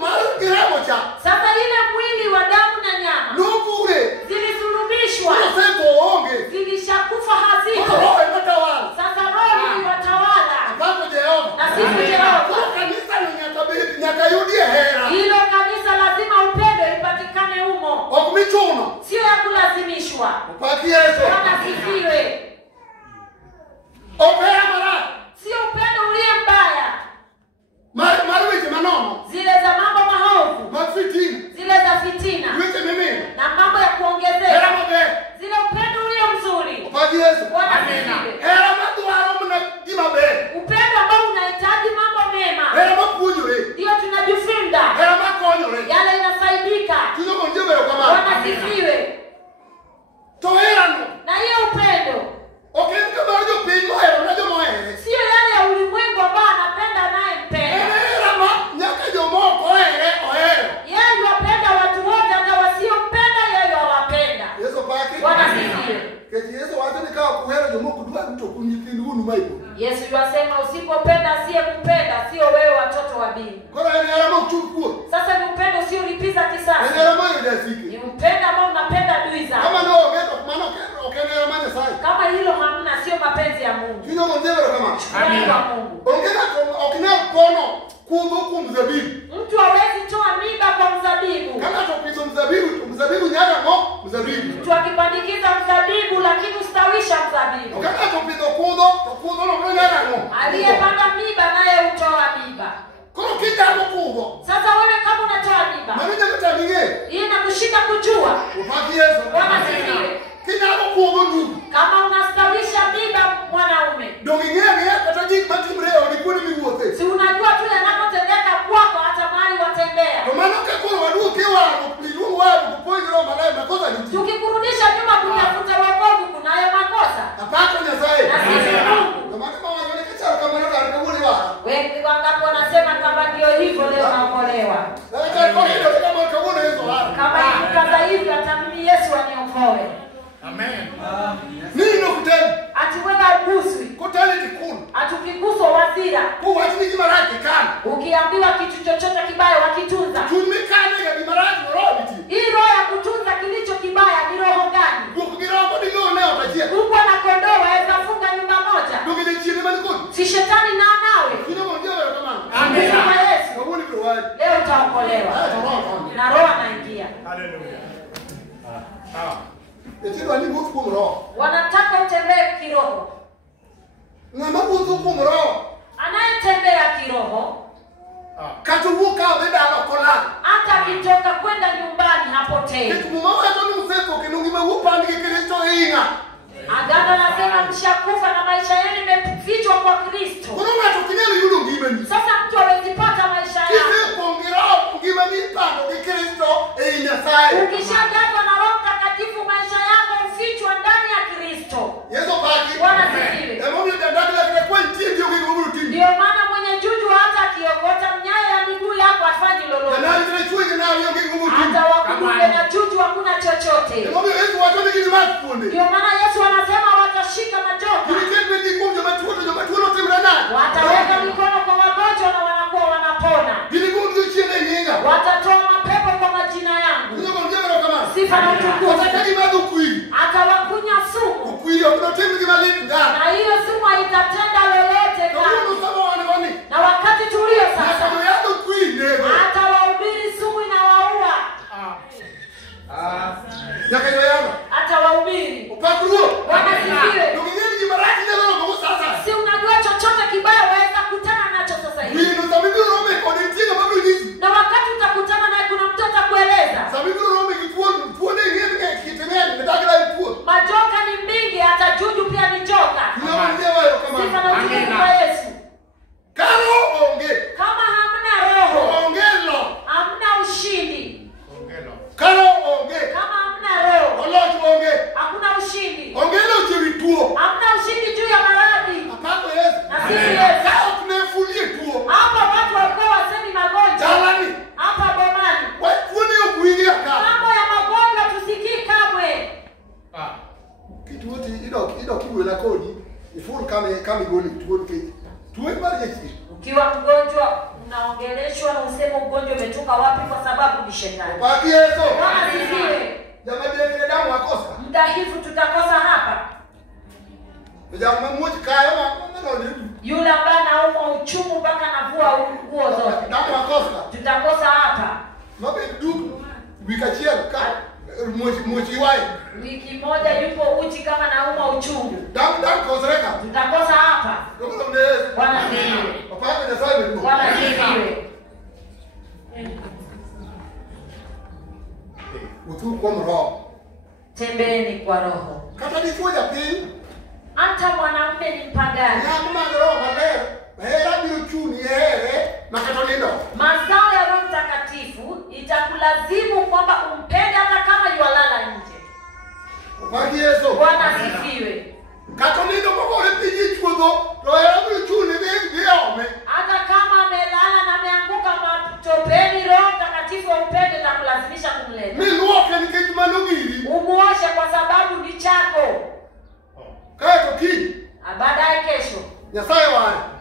mara gera moja. Sasa ile mwili wa damu na nyama Nubure. zilisulubishwa. Seto onge. Zilishakufa haziko. Roho inatawala. Sasa Roho ni watawala. Baba Jehova. Na sisi Jehova. Kanisa ni nyakayudie hera. Hilo kanisa lazima upendo ipatikane humo. Okumichuno. Sio ya kulazimishwa. Opaki Yesu. Bwana asifiwe. Opea mara. Sio upendo uliye mbaya. Marwiti manono. Zile za mambo maovu. Mafitina. Zile za fitina. Wite mimi. Na mambo ya kuongezea. Hera mabe. Zile upendo ulio mzuri. Opaki Yesu. Bwana asifiwe. Hera maduaro mna gimabe. Upendo ambao unahitaji mambo mema. Hera makujure. Ndio tunajifunza. Hera makonyore. Yale inasaidika. Tunyoko njebe kama. Bwana asifiwe. To hera no. Na hiyo upendo Okeni kama ndio pingo hera unajua moe. sio yale ya ulimwengu ambao anapenda naye mpenda. Hera ma nyaka jomoko ohere. Yeye yuwapenda watu wote hata wasiompenda yeye yuwapenda. Yesu paki. Bwana asifiwe. Keti Yesu watu nikawa kuhera jomoko dua mtu kunyikindu hunu maipo. Yesu yuwasema usipopenda asiyekupenda sio wewe watoto wa dini. Kora hera ma uchukua. Sasa ni upendo usiolipiza kisasi. Hera ma yudasiki. Ni upendo ambao unapenda adui zako. Kama no geto kumano okene mane sai. Kama hilo hamna sio mapenzi ya Mungu. Tunyoko njebe kama. Amina. Mungu. Ongena okina pono kugo kumzabibu. Mtu hawezi toa mimba kwa mzabibu. Kama topizo mzabibu nyaka ngo mzabibu. Mtu akipandikiza mzabibu lakini ustawisha mzabibu. Kama topizo kudo no nyaka ngo. Aliyepanda mimba naye utoa mimba. Kono kija ngo kudo. Sasa wewe kama unatoa mimba, Manija kutaninge. hii inakushinda kujua. Upaki Yesu. Bwana asifiwe. Kija ngo kudo ndugu. Kama unastawisha mimba mwanaume, Dongingenge kataji matimreo ni kuni miwote. si unajua tu yanapotendeka kwako hata mahali watembea. Kwa maana kwa wadu kiwa kupilu wa kupoje roho malaya makosa ni. Tukikurudisha nyuma kutafuta wokovu kunayo makosa. Apako Nyasaye. Na sisi Mungu. Kwa maana kama wanaonekana kama ndio alikabuli wa. Wengi wangapi wanasema kama ndio hivyo leo naokolewa. Kama ikaza hivi hata mimi Yesu aniokoe. Amen. Nino kutani. Ati wewe uguswi. Kutani tikunu. Atukiguswa wazira. Kuwatini kimaraki kana. Ukiambiwa kitu chochote kibaya wakitunza. Tumikane ya kimaraki roho biti. Hii roho ya kutunza kilicho kibaya ni roho gani? Kukiroho ndio leo tajia. Mungu na kondoo waweza funga nyumba moja. Ndio chini mali kuni. Si shetani na nawe. Kina mmoja kama. Amen. Yesu. Leo utaokolewa. Na roho anaingia. Haleluya. Etiwa ni mtu kumroho. Wanataka utembee kiroho. Ngama mtu kumroho. Anayetembea kiroho katuvuka beda alokola. Hata akitoka kwenda nyumbani hapotei. Kitumama hata ni mseto kinungima upande Kristo inga. Agano anasema mshakufa na maisha yenu yamefichwa kwa Kristo. Kuna watu kinyali yudo ngimeni. Sasa mtu hawezi pata maisha yake. Kisi kuongera ngimeni pando Kristo Nyasaye. Ukishajazwa na Roho Mtakatifu maisha yako ufichwa ndani ya Kristo. Yesu baki. Bwana asifiwe. Ndio maana mwenye juju hata akiokota mnyayo ya miguu yako afanyi lolote. Hata wakudume na juju hakuna chochote. Ndio maana Yesu anasema watashika majoka. Wataweka mikono kwa wagonjwa na wanakuwa wanapona. Watatoa mapepo kwa majina yangu. Sifa na utukufu. Atawakunya sumu. Na hiyo sumu haitatenda lolote kama. Na wakati tulio sasa. Atawahubiri sumu inawaua. Atawahubiri. Bwana asifiwe. Si unajua chochote kibaya waweza kutana nacho sasa hivi. Na wakati utakutana naye kuna mtu atakueleza. Majoka ni mingi, hata juju pia ni joka. Sifa na utukufu kwa Yesu. Kama hamna roho, hamna ushindi. Kama hamna roho, hakuna ushindi. Hamna ushindi juu ya maradhi. Na sisi Yesu. Hapa watu walikuwa wasemi magonjwa. Hapa bomani. Mambo ya magonjwa tusikii kamwe. Kitu wote ido kiwe na kodi. Ifuru kama goli tuone kiti. Tuwe bali hichi. Ukiwa mgonjwa unaongeleshwa na useme ugonjwa umetoka wapi kwa sababu ni shetani. Baki Yesu. Bwana asifiwe. Jamani ile damu akosa. Muda hivi tutakosa hapa. Jamani mmoja kaya mama yule ambaye anaumwa uchungu mpaka anavua nguo zote. Damu akosa. Tutakosa hapa. Mabe duku bikachia ka mochi wai. Wiki moja yupo uchi kama anaumwa uchungu. Damu kozreka. Tutakosa hapa. Bwana asifiwe. Papa na sabe. Bwana asifiwe. Utu kwa roho. Tembeeni kwa roho. Kata ni kuja pili. Hata mwanamume ni mpagani. Mazao ya Roho Mtakatifu itakulazimu kwamba umpende hata kama yualala nje. Bwana asifiwe. Hata kama amelala na ameanguka matopeni, Roho Mtakatifu umpende na kulazimisha kumleta. Umuoshe kwa sababu ni chako. Baadaye kesho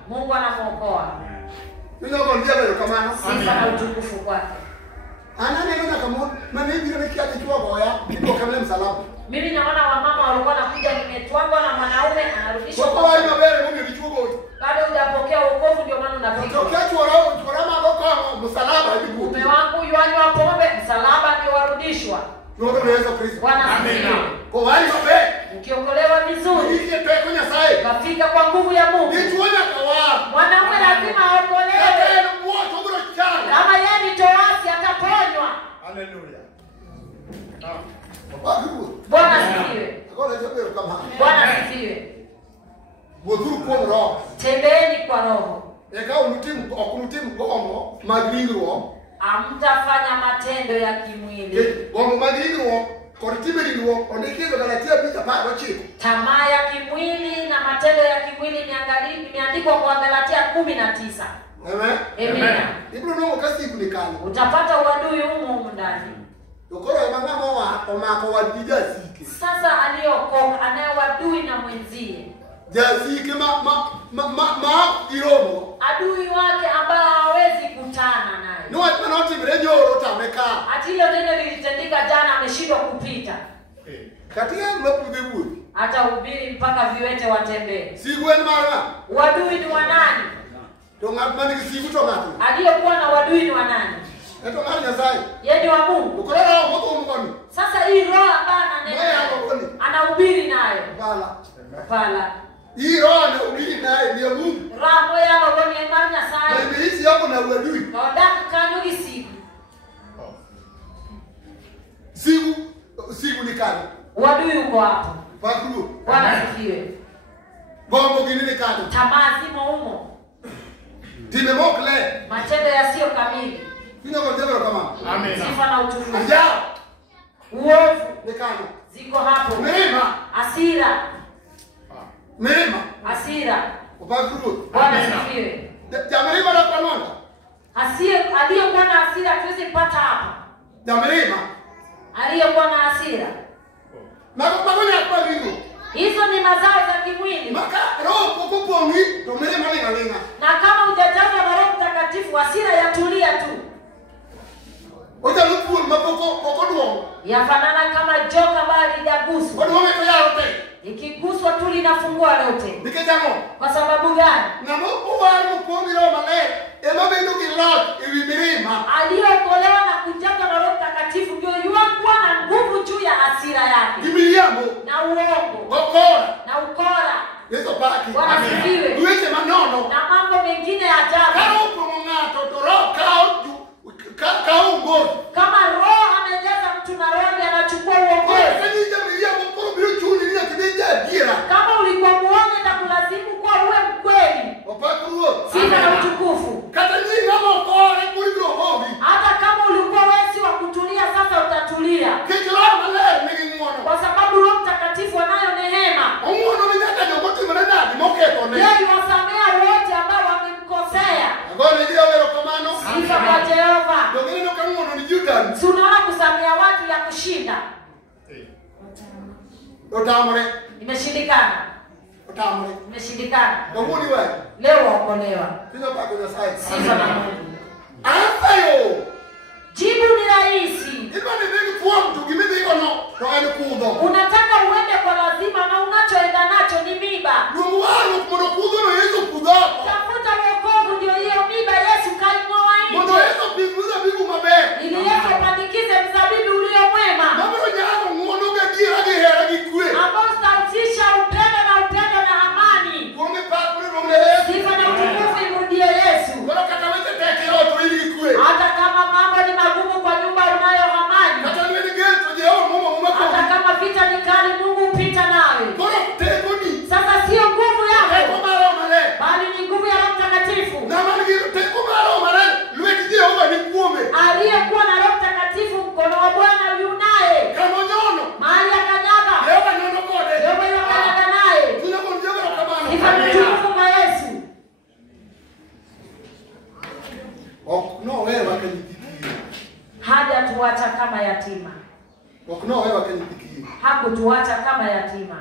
Mungu anamuokoa. Sifa na utukufu kwake. Mimi naona wamama walikuwa wanakuja nimetwangwa na mwanaume anarudishwa. Bado hujapokea wokovu ndio maana unapika. Mume wangu yuanywa pombe, msalaba ndio warudishwa. Bwana asifiwe. Ukiokolewa vizuri, kafika kwa nguvu ya Mungu. Mwanaume lazima aokolewe. Kama yeye ni toasi ataponywa. Haleluya. Bwana asifiwe. Bwana asifiwe. Tembeeni kwa roho. Hamtafanya matendo ya kimwili. Tamaa ya kimwili na matendo ya kimwili imeandikwa kwa Galatia 19. Amen. Utapata uadui humo ndani. Sasa aliokoka anayewadui na mwenzie. Adui wake ambao hawezi kutana naye. Ati hilo neno lilitendeka jana ameshindwa kupita. Hata hubiri mpaka viwete watembee. Uadui ni wa nani? Tongapani kisibu tongatu. Aliyekuwa na wadui ni wa nani? Eto ngani Nyasaye. Yeye ni wa Mungu. Ukorora moto mkono. Sasa hii roho ambayo anahubiri nayo. Bala. Hii roho anahubiri nayo ndio Mungu. Roho ya roho ni ngani Nyasaye. Na ibilisi yako na uadui. Kaoda kanyo gisibu. Sigu ni kani. Wadui uko hapo. Pakuru. Bwana sifiwe. Bombo gini ni kani. Tamaa zimo humo. Timemokle. Matendo yasiyo kamili. Kina kwa jema kama. Amen. Sifa na utukufu. Anja. Uovu. Ni kani. Ziko hapo. Neema. Hasira. Neema. Hasira. Pakuru. Bwana sifiwe. Jamelima na kanona. Aliyekuwa na hasira tuwezi kupata hapa. Jamelima. Aliyekuwa na hasira. Magonya kwa wingu. Hizo ni mazao za kimwili. Maka roho kukupongi, tomelema linga. Na kama hujajazwa na Roho Mtakatifu, hasira yatulia tu. Oja lupu mapoko duo. Yafanana kama joka ambalo halijaguswa. Wadu wame toya yote. Ikiguswa tu linafungua lote. Nikejamo. Kwa sababu gani? Ngamo uwaru kupongi roho male. Ema bendu kilot iwimirima. Aliyeokolewa na kujazwa na Roho Mtakatifu ndio yuakuwa na nguvu juu ya hasira yake. Kimiliamo. Na uongo. Ukora. Na ukora. Yeso paki. Bwana sifiwe. Uweze manono. Na mambo mengine ya ajabu. Karo kumungato toro kao ngoni. Kama roho amejaza mtu na roho anachukua uongozi. Kama ulikuwa muone na kulazimu kuwa uwe mkweli. Sifa na utukufu. Hata kama ulikuwa wewe si wa kutulia, sasa utatulia. Kwa sababu Roho Mtakatifu anayo neema. Yeye wasamea wote ambao wamemkosea. Sifa kwa Jehova. Si unaona kusamea watu ya kushinda. Imeshindikana. Imeshindikana. Leo waokolewa. Sifa na Mungu. Jibu ni rahisi. Unataka uende kwa lazima na unachoenda nacho ni miba. Tafuta wokovu ndio hiyo miba Yesu kaing'oa nje. Ili Yesu apandikize mzabibu ulio mwema. Ambao utautisha upendo na amani. Sifa na utukufu imrudie Yesu. Hata kama mambo ni magumu kwa nyumba unayo amani. Hata kama vita ni kali, Mungu upita nawe. Sasa sio nguvu yako, bali ni nguvu ya Roho Mtakatifu. Aliyekuwa na Roho Mtakatifu, mkono wa Bwana yunaye. Mahali akanyaga, Yehova yukanyaga naye. Sifa na utukufu kwa Yesu. Haja tuacha kama yatima. Hakutuacha kama yatima.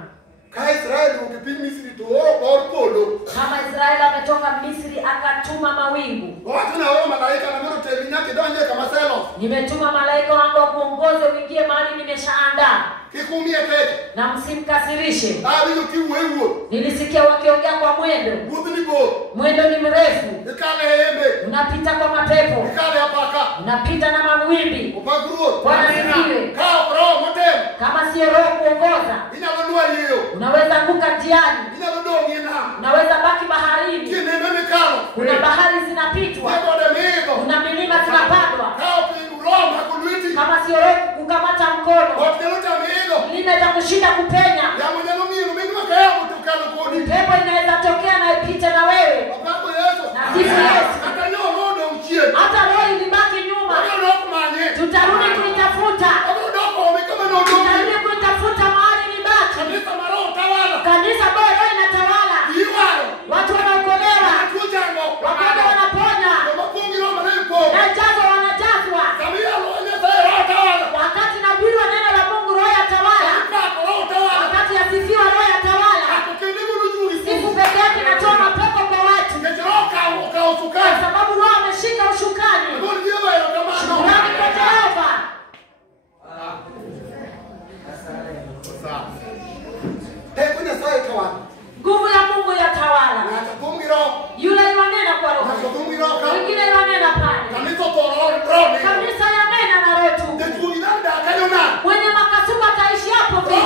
Kama Israeli ametoka Misri akatuma mawingu. Nimetuma malaika wangu kuongoze uingie mahali nimeshaandaa. Na msimkasirishe. Nilisikia wakiongea kwa mwendo. Mwendo ni mrefu. Unapita kwa mapepo. Unapita na mawimbi. Bwana sifiwe. Kama sio roho kuongoza, unaweza anguka njiani. Unaweza baki baharini. Kuna bahari zinapitwa. Kuna milima zinapandwa. Kama sio roho kukamata mkono, milima itakushinda kupenya. Pepo inaweza tokea na ipite na wewe. Na sifu Yesu. Hata roho ilibaki nyuma, tutarudi kuitafuta. Tutarudi kuitafuta mahali ilibaki. Kanisa bora inatawala. Watu wanaokolewa. Wagonjwa wanapona. Na jazo wanajazwa. Wakati nahubiriwa neno la Mungu, roho yatawala. Wakati asifiwa, roho yatawala. Sifu peke yake inatoa mapepo kwa watu. Wengine wanena pale. Kanisa ya nena na rotu. Mwenye makasuka ataishi hapo vipi?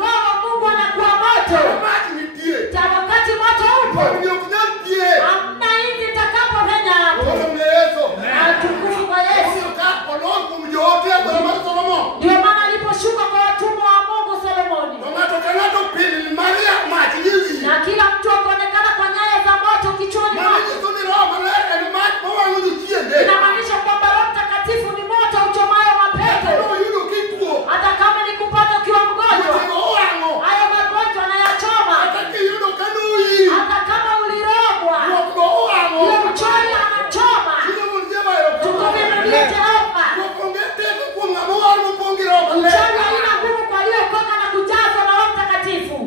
Roho wa Mungu anakuwa moto. Wakati moto upo. Hamna hizi itakapopenya hapo. Atukufu kwa Yesu. Ndio maana aliposhuka kwa watumwa wa Mungu Solomoni. Na kila mtu akaonekana kwa nyaya za moto kichwani mwake. Inamaanisha kwamba Roho Mtakatifu ni moto uchomayo mapepo. Hata kama ni kupata ukiwa mgonjwa, hayo magonjwa anayachoma. Hata kama ulirogwa, yule mchawi anachoma. Tukumimilie Jehova. Mchawi haina nguvu kwa aliyeokoka na kujazwa na Roho Mtakatifu.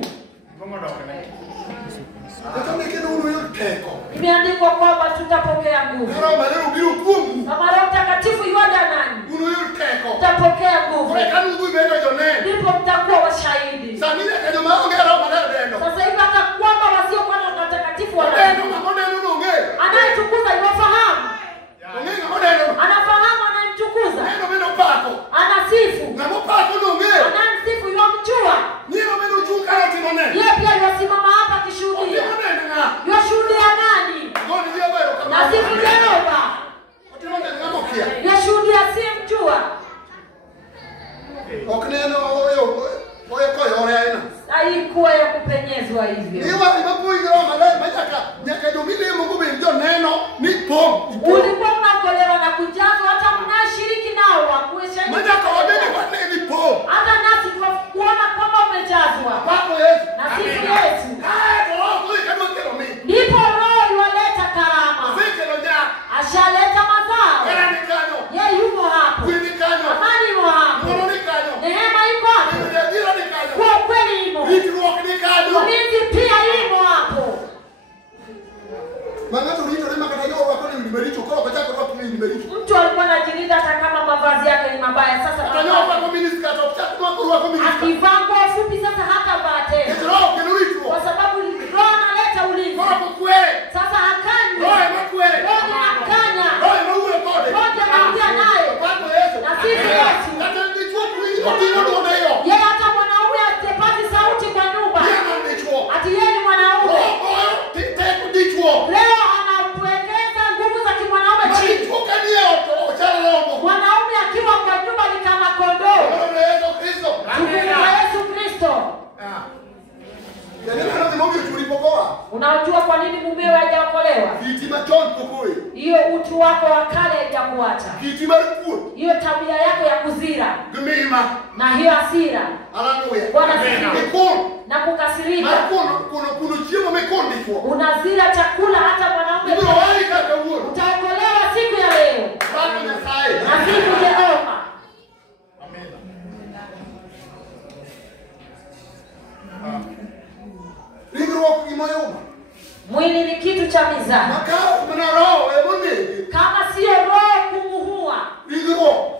Imeandikwa kwamba tutapokea nguvu. Kama Roho Mtakatifu yuaja nani? Tutapokea nguvu. Ndipo mtakuwa washahidi. Sasa hivi hata kwamba wasiokuwa na Roho Mtakatifu wanajua. Anayetukuza yuwafahamu. Anafahamu anayemtukuza. Anasifu. Anamsifu yuwamjua. Yeye pia yuwasimama hapa kishuhudia. Yuwashuhudia nani? Nasifu Jehova. Yuwashuhudia simjua. Haikuwa ya kupenyezwa hivyo. Ulikuwa unakolewa na kujazwa, hata mnashiriki nao wakuwe shahidi. Hata nasi tunakuona kwamba umejazwa. Nasifu Yesu. Ndipo Roho yuwaleta karama. Ashaleta mazao. Yeye yuko hapo. Amani yuko hapo. Neema iko hapo. Kwa kweli imo. Ulinzi pia imo hapo. Mtu alikuwa anajilinda hata kama mavazi yake ni mabaya. Sasa akivaa nguo fupi sasa hata vaa tena. Kwa sababu Roho analeta ulinzi. Sasa hakani. Roho anakanya. Roho anaongea naye. Nasifu Yesu. Yeye hata mwanaume asipate sauti kwa nyumba. Ati yeye ni mwanaume. Leo anapwekeza nguvu za kimwanaume chini. Mwanaume akiwa kwa nyumba ni kama kondoo. Tukufu Yesu Kristo. Unajua kwa nini mumewe hajaokolewa? Hiyo utu wako wa kale haijakuacha. Hiyo tabia yako ya kuzira. Na hiyo hasira. Bwana na kukasirika. Unazira chakula hata mwanaume. Utaokolewa siku ya leo. Na siku Jehova. Mwili ni kitu cha mizaha. Kama sio roho kumuhua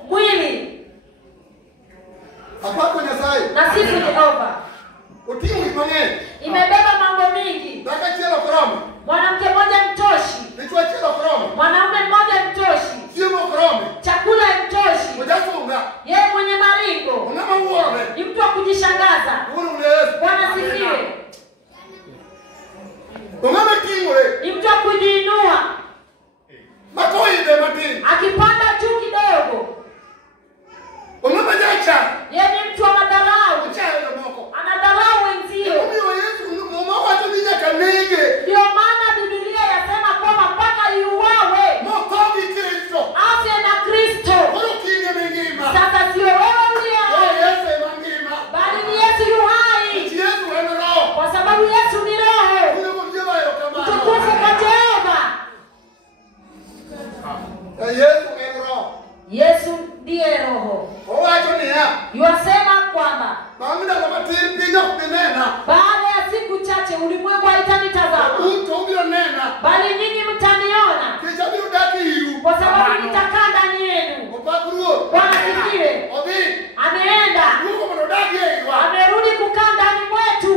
mwili. Nasifu Jehova. Imebeba mambo mingi. Mwanamke mmoja mtoshi. Mwanaume mmoja mtoshi. Chakula mtoshi. Yeye mwenye maringo. Ni mtu wa kujishangaza. Bwana sifiwe. Ni mtu wa kujiinua. Akipanda juu kidogo. Yeye ni mtu wa madharau. Anadharau wenzio. Ndio maana Biblia yasema kwamba mpaka iuawe afe na Kristo. Sasa sio wewe uliye hai, bali ni Yesu yu hai. Kwa sababu Yesu ni roho. Utukufu kwa Jehova. Yesu ndiye roho. Yuasema kwamba baada ya siku chache ulimwengu haitanitazama, bali nyinyi mtaniona, kwa sababu nitakaa ndani yenu. Bwana sifiwe. Ameenda, amerudi kukaa ndani mwetu.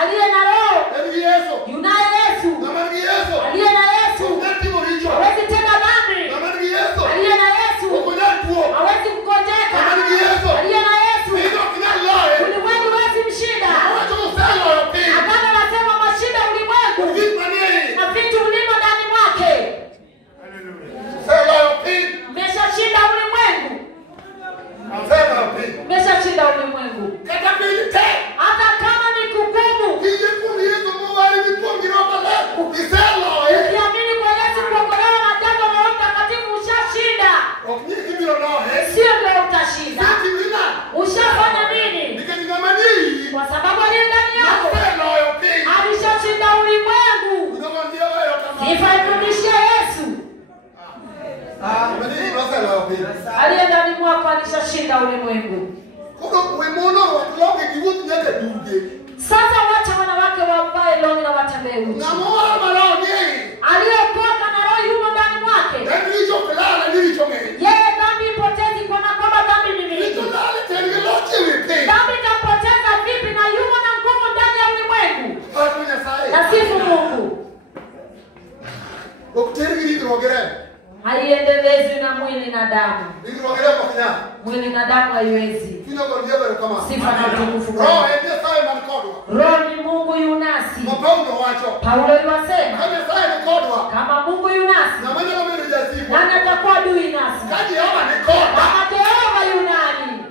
Aliye na roho yunaye Yesu. Aliye na Yesu walishashinda ulimwengu. Sasa wacha wanawake wavae longi na watembee uchi. Aliyeokoka na roho yumo ndani mwake. Yeye dhambi ipotezi kwa kwamba dhambi ni mingi. Dhambi itapoteza vipi na yumo na nguvu ndani ya ulimwengu? Nasifu Mungu. Haiendelezwi na mwili na damu. Mwili na damu haiwezi. Sifa na utukufu. Roho ni Mungu yunasi. Paulo yuwasema kama Mungu yunasi, nani atakuwa adui nasi? Kama Jehova yunani.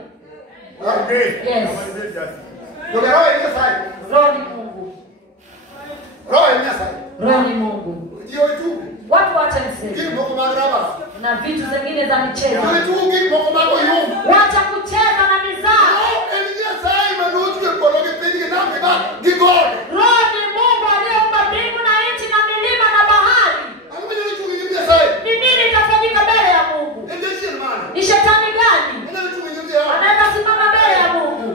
Yes. Roho ni Mungu. Roho ni Mungu. Watu wacha mseme na vitu zingine za michezo. Wacha kucheza na mizaha. Roho ni Mungu aliyeumba mbingu na nchi na milima na bahari. Ni nini itafanyika mbele ya Mungu? Ni shetani gani anaweza simama mbele ya Mungu?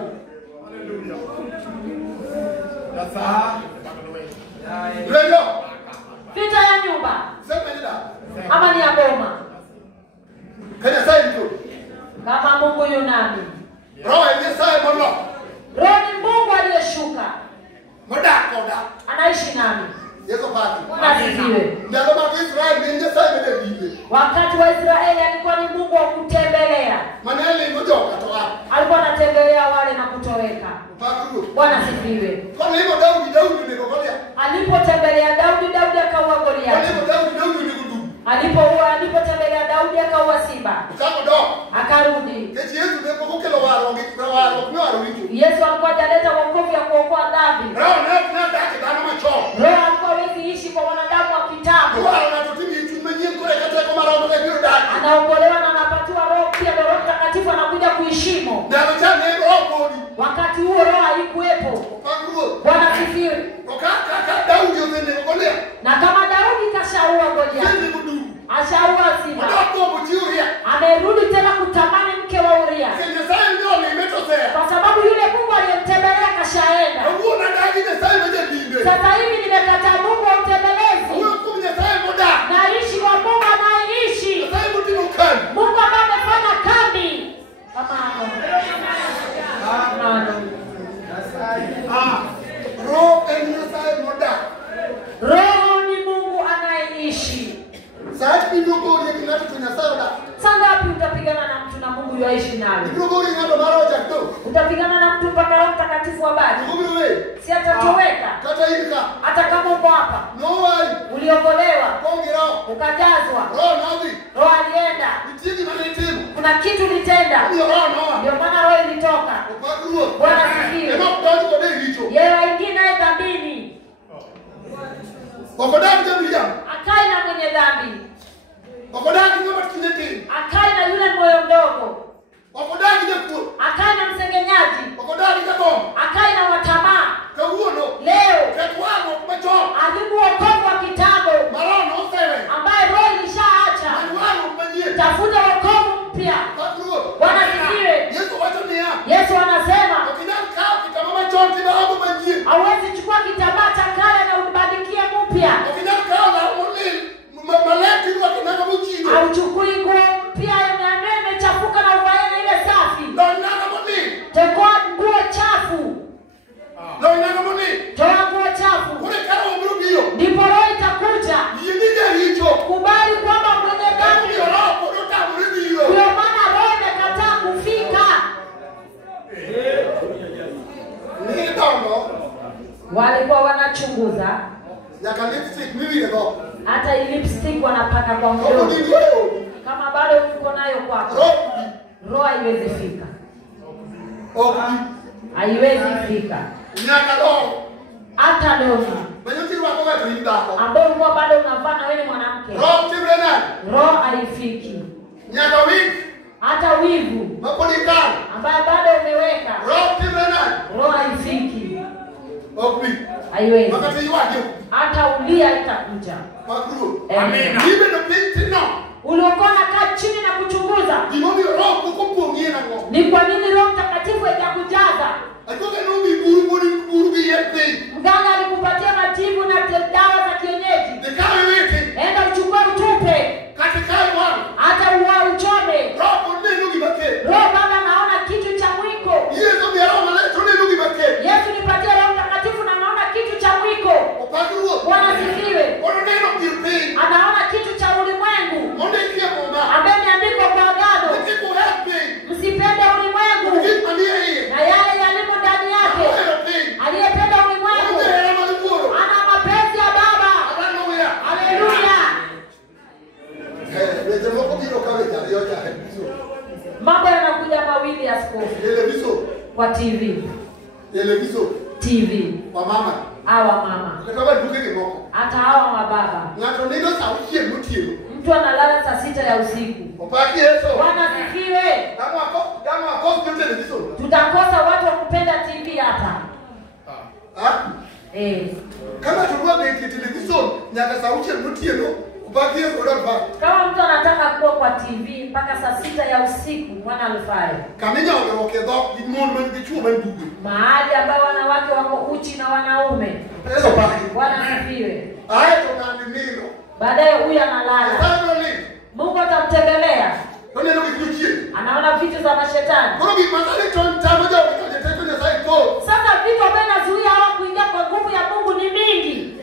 Vita ya nyumba ama ni ya boma? Kama Mungu yunami. Roho ni Mungu aliyeshuka, anaishi nami. Unasifiwe. Wakati wa Israeli alikuwa ni Mungu wa kutembelea. Alikuwa anatembelea wale na kutoweka. Bwana sifiwe. Alipotembelea Daudi, Daudi akaua Goliathi. Alipotembelea Daudi akaua simba. Akarudi. Yesu alikuwa hajaleta wokovu ya kuokoa dhambi. Roho alikuwa hawezi ishi kwa wanadamu wa kitabu. Anaokolewa na anapatiwa roho pia, Roho Mtakatifu anakuja kuishimo. Wakati huo roho haikuwepo. Bwana sifiwe. Na kama Daudi kashaua Goliathi, ashaua simba, amerudi tena kutamani mke wa Uria, kwa sababu yule Mungu aliyemtembelea kashaenda. Sasa hivi nimekataa Mungu wa utembelezi, naishi kwa Mungu anayeishi, Mungu ambaye amefanya kambi. Roho ni Mungu anayeishi. Sangapi utapigana na mtu na Mungu yuaishi nawe? Utapigana na mtu mpaka Roho Mtakatifu abaki. Si atatoweka. Hata kama uko hapa. Uliokolewa. Ukajazwa. Roho alienda. Kuna kitu litenda. Ndio maana roho ilitoka. Bwana sifiwe. Yeye haingii dhambini. Akai na mwenye dhambi. Akai na yule moyo mdogo. Akai na msengenyaji. Akai na watamaa. Leo alibu wokovu wa kitambo ambaye roho ilishaacha. Tafuta wokovu mpya. Bwana sifiwe. Yesu anasema hauwezi chukua kitambaa cha kale na ubadikie mpya. Hauchukui nguo mpya imechafuka na uvae na ile safi. Toa nguo chafu. Toa nguo chafu. Ndipo roho itakuja. Kubali kwamba mwenye dhambi. Ndio maana roho imekataa kufika. Walikuwa wanachunguza. Hata lipstick wanapaka kwa mdomo. Kama bado uko nayo kwako, roho haiwezi fika. Haiwezi fika. Hata leo ambao ulikuwa bado unavaa na wewe mwanamke, roho haifiki. Hata wivu ambaye bado umeweka, roho haifiki. Haiwezi. Hata ulia itakuja. Amen. uliokuwa unakaa chini na kuchunguza ni kwa nini Roho Mtakatifu hajakujaza. Mganga alikupatia matibu na dawa za kienyeji, enda uchukue utupe hata uwa uchome. Roho Baba naona kitu cha mwiko. Yesu nipatie Roho Mtakatifu na naona kitu cha mwiko. Bwana sifiwe. Anaona kitu cha ulimwengu ambaye imeandikwa kwa agano, msipende ulimwengu na yale yalimo ndani yake. Aliyependa ulimwengu ana mapenzi ya Baba. Haleluya. Mambo yanakuja mawili askofu. Kwa TV. TV. Kwa mama. Hawa mama. Hata hawa mababa. Mtu analala saa 6 ya usiku. Bwana sifiwe. Tutakosa watu wa kupenda TV hata. Kama tulikuwa kwa television nyaka sauti mtieno upakie kwa. Kama mtu anataka kuwa kwa TV mpaka saa 6 ya usiku mwana alifai. Kamenya unaokedha imon kichuo mandugu. Mahali ambao wanawake wako uchi na wanaume. Hizo baki. Bwana sifiwe. Haya tunani neno. Baadaye huyu analala. Mungu atamtembelea. Anaona vitu za mashetani. Sasa vitu ambavyo vinazuia hawa kuingia kwa nguvu ya Mungu ni mingi.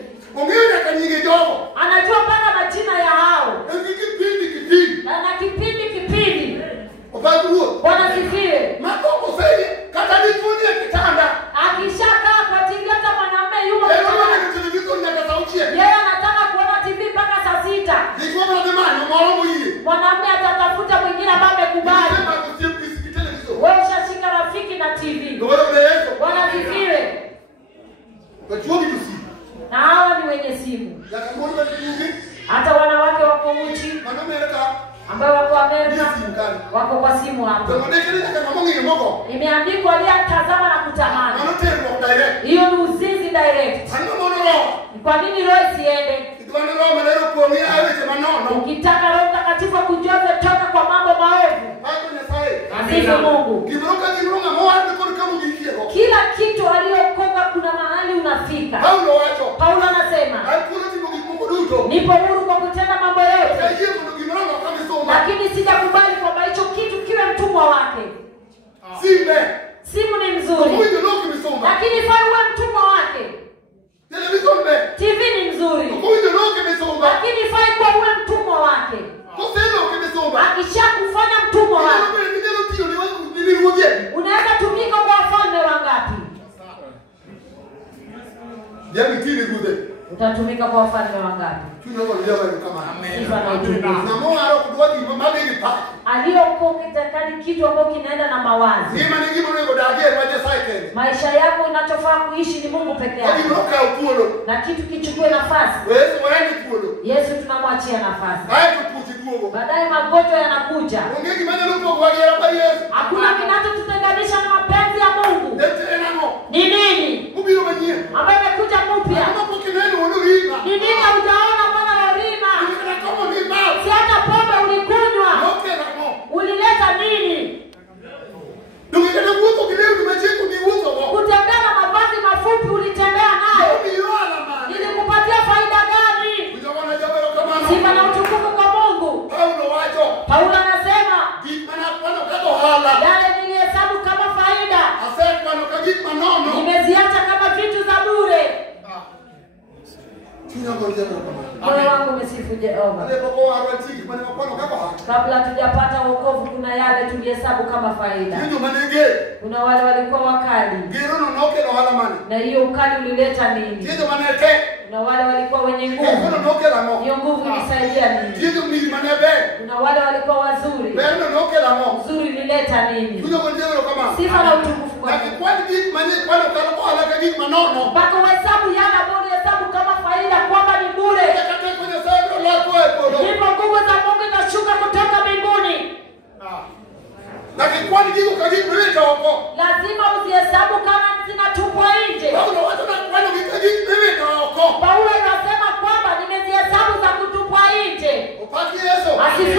Anajua mpaka majina ya hao. Na kipindi. Bwana sifiwe. Akishakaa kwa TV hata mwanamume yuko yeye anataka kuona TV mpaka saa 6. Mwanamume atatafuta mwingine ambaye amekubali. Wewe ushashika rafiki na TV. Bwana sifiwe. Na hawa ni wenye simu. Hata wanawake wako uchi ambao wako Amerika wako kwa simu hapo. Imeandikwa aliyetazama na kutamani. Hiyo ni uzinzi direct. Kwa nini roho isiende? Ukitaka Roho Mtakatifu akujaze toka kwa mambo maovu. Asifu Mungu. Kila kitu aliyokoka kuna mahali unafika. Paulo anasema nipo huru kwa kutenda mambo yote, lakini sijakubali kwamba hicho kitu kiwe mtumwa wake. Simu ni mzuri, lakini fai uwe mtumwa wake. TV ni mzuri, lakini fai kuwa uwe mtumwa wake. Akishakufanya mtumwa wake, unaweza tumika kwa wafalme wangapi? Utatumika kwa wafalme wangapi? Aliyokutakani kitu ambacho kinaenda na mawazi. Maisha yako unachofaa kuishi ni Mungu peke yake. Na kitu kichukue nafasi. Yesu tunamwachia nafasi. Baadaye magonjwa yanakuja. Hakuna kinachotutenganisha na mapenzi ya Mungu. Ni nini? Ambaye amekuja mpya. Ni nini hujaona Bwana Rima? Si hata pombe ulikunywa. Ulileta nini? Kutembea na mavazi mafupi ulitembea nayo. Ilikupatia faida gani? Sifa na utukufu kwa Mungu. Paulo anasema yale nilihesabu kama faida, nimeziacha kama vitu za bure. Moyo wangu umesifu Jehova. Kabla tujapata wokovu kuna yale tulihesabu kama faida. Kuna wale walikuwa wakali. Na hiyo ukali ulileta nini? Kuna wale walikuwa wenye nguvu. Hiyo nguvu ilisaidia nini? Kuna wale walikuwa wazuri. Uzuri ulileta nini? Sifa na utukufu kwa Mungu. Mpaka uhesabu yale ambayo ulihesabu kama faida kwamba ni bure. Ndipo nguvu za Mungu inashuka kutoka mbinguni. Lazima uzihesabu kama zinatupwa nje. Paulo anasema kwamba nimezihesabu za kutupwa nje. Asifiwe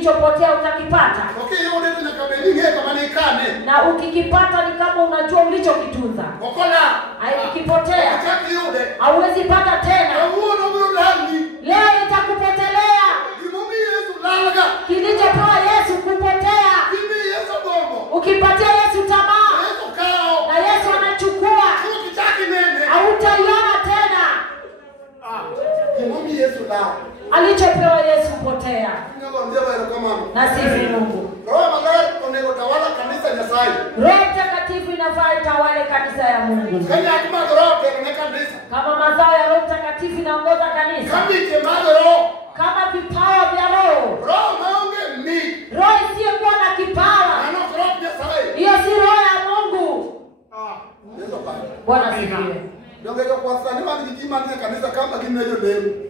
kilichopotea utakipata. Okay, hiyo ndio nakabeli kama ni kane. Na ukikipata ni kama unajua ulichokitunza. Okola. Ikipotea hauwezi pata tena. Leo itakupotelea. Kilichopewa Yesu kupotea. Ukipatia Yesu tamaa na Yesu anachukua, hautaiona tena. Alichopewa Yesu potea. Na sifi Mungu. Roho Mtakatifu inafaa itawale kanisa ya Mungu. Kama mazao ya Roho Mtakatifu inaongoza kanisa. Kama vipawa vya Roho. Roho isiyokuwa na kipawa, hiyo si roho ya Mungu. Bwana asifiwe.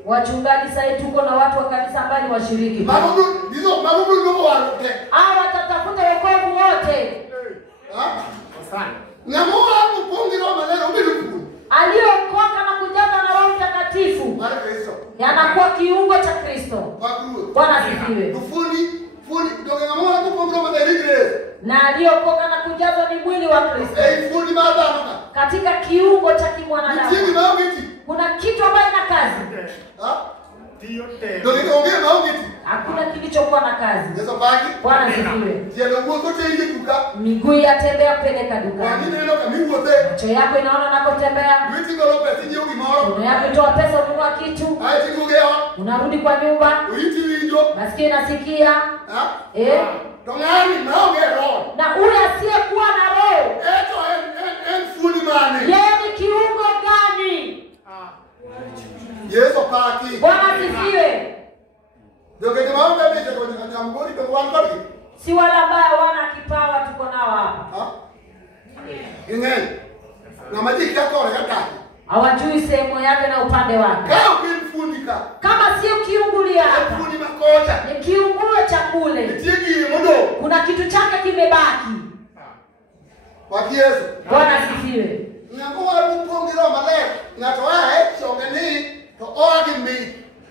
Wachungaji sasa tuko na watu wa kanisa ambao ni washiriki. Hawa watatafuta wokovu wote. Aliokoka na kujaza na Roho Mtakatifu yanakuwa kiungo cha Kristo. Bwana asifiwe. Na aliokoka na kujaza ni mwili wa Kristo. Katika kiungo cha kimwanadamu kuna kitu ambacho ina kazi. Hakuna kilichokuwa na kazi. Bwana asifiwe. Miguu yatembea kupeleka dukani. Macho yako inaona nakotembea. Mikono yako itoa pesa ununua kitu. Unarudi kwa nyumba. Masikio nasikia. Na ule asiyekuwa na roho, yeye ni kiungo gani? Yesu paki. Bwana asifiwe. Si wale ambao wana kipawa tuko nao hapa. Hawajui sehemu yake na upande wake. Kama sio kiungulia hapa, ni kiungue cha kule. Kuna kitu chake kimebaki. Bwana asifiwe.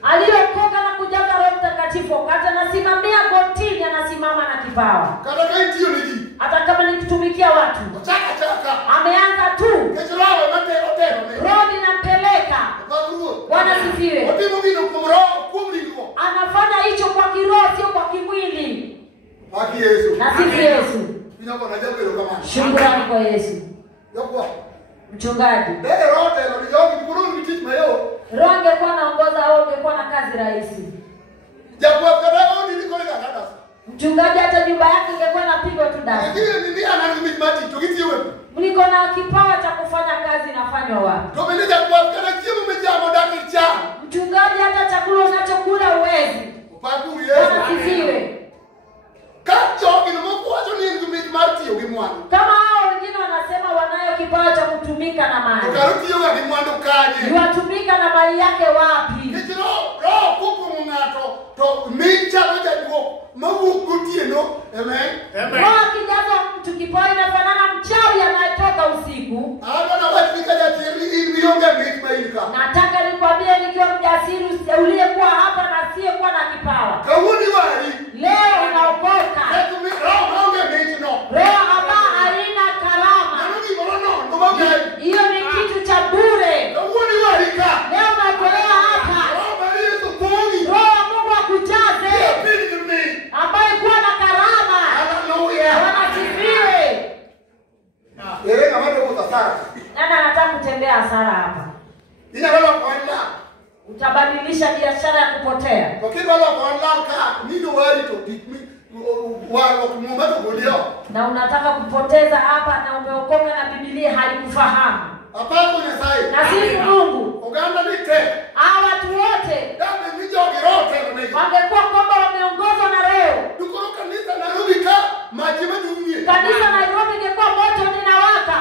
Aliyokoka na kujaza Roho Mtakatifu, wakati anasimamia gotini anasimama na kipawa. Hata kama ni kutumikia watu, ameanza tu, roho inampeleka. Bwana asifiwe. Anafanya hicho kwa kiroho, sio kwa kimwili. Na sifi Yesu. Shukrani kwa Yesu. Mchungaji, roho angekuwa anaongoza au angekuwa na kazi rahisi. Mchungaji hata nyumba yake ingekuwa inapigwa tu dawa. Mliko na kipawa cha kufanya kazi inafanywa wapi? Mchungaji hata chakula unachokula uwezi. Bwana asifiwe. Kama hao wengine wanasema wanayo kipawa cha kutumika na mali. Watumika na mali yake wapi? Roho akijaza mtu kipawa inafanana mchawi anayetoka usiku. Nataka nikwambie nikiwa mjasiri uliyekuwa hapa na asiyekuwa na kipawa, leo unaokoka. Roho ambayo haina karama, hiyo ni kitu cha bure. Leo unakolea hapa, Roho wa Mungu akujaze, ambaye kuwa na karama. Wanasifiwe. Nani anataka kutembea hasara hapa? Utabadilisha biashara ya kupotea. Na unataka kupoteza hapa na umeokoka na Biblia haikufahamu. Na sisi Mungu, hawa watu wote wangekuwa kwamba wameongozwa na Roho, kanisa Nairobi ingekuwa moto ninawaka.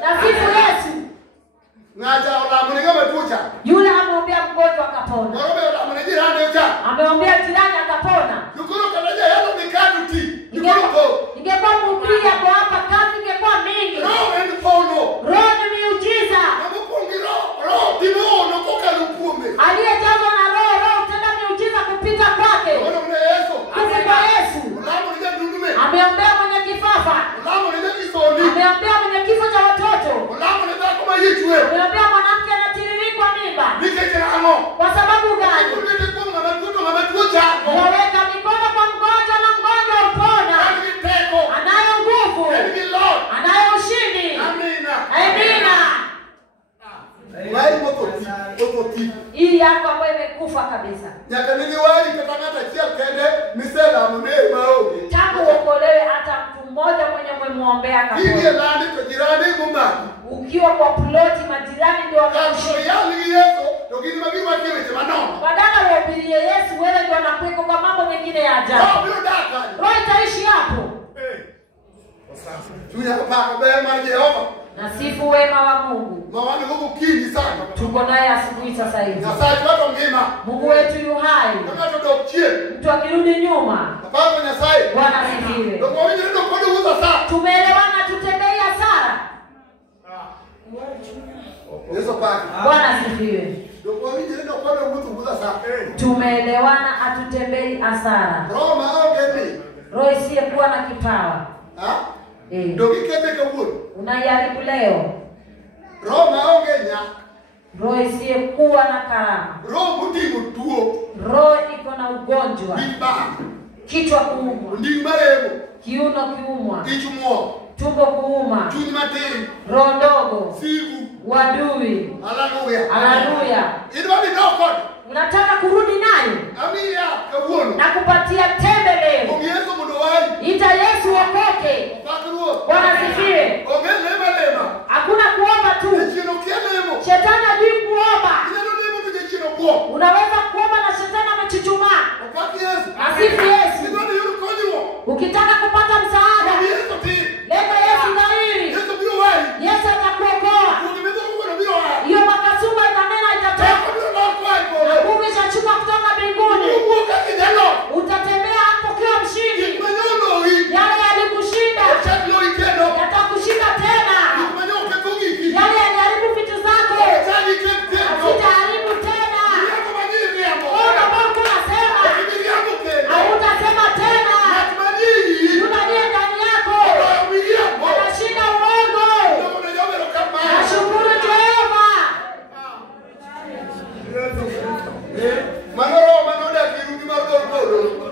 Na sisi Yesu yule ameombea mgonjwa akapona, ameombea jirani akapona. Ingekuwa mhubiri kwa hapa, kazi ingekuwa mingi. Roho ni miujiza. Aliyejazwa na Roho, Roho tenda miujiza kupita kwake. unaombea kapona. Hili lani kwa jirani ngoma. Ukiwa kwa ploti majirani ndio Kasho yali Yesu ndio mabibi wake maneno. Badala uhubirie Yesu wewe ndio unakweko kwa mambo mengine ya ajabu. Roho itaishi hapo. Nasifu wema wa Mungu. Mawani huko kingi sana. Tuko naye asubuhi sasa hivi. Na sasa watu ngema. Mungu wetu yu hai. Kama tudokchie. Mtu akirudi nyuma. Baba Nyasaye. Bwana asifiwe. Ndio kwa nini ndio kwa nini sasa? Tumeelewana tutembee hasara. Yesu paka. Bwana asifiwe. Ndio kwa nini ndio kwa nini sasa? Tumeelewana atutembei hasara. Roma au gemi. Roho isiyekuwa na kipawa. Ndio kikebe kaburi. Unayaribu leo. Roma au genya. Roho isiyekuwa na karama. Roho mutimu tuo. Roho iko na ugonjwa. Biba. Kichwa kuumwa. Ndimbarebo. Kiuno kuumwa. Kichumwa. Tumbo kuuma. Chunimateni. Roho ndogo. Sigu. Wadui. Haleluya. Haleluya. Idwani nokon. Unataka kurudi nayo? Amia kabuono. Na kupatia tembe leo. Yesu mudowani. Ita Yesu okoke. Bwana asifiwe. Hakuna kuomba tu. Shetani hajui kuomba. Unaweza kuomba na shetani amechuchumaa. Asifu Yesu. Ukitaka kupata msaada, leta Yesu dhahiri. Yesu atakuokoa. Hiyo makasumba itanena itatoka. Mungu ishachukua kutoka mbinguni. Utatembea hapo ukiwa mshindi. Yale yalikushinda yatakushinda tena. Yale yaliharibu vitu zako hazitaharibu tena. Ona Mungu anasema hautasema tena. Yuna niye ndani yako anashinda uongo. Nashukuru Jehova.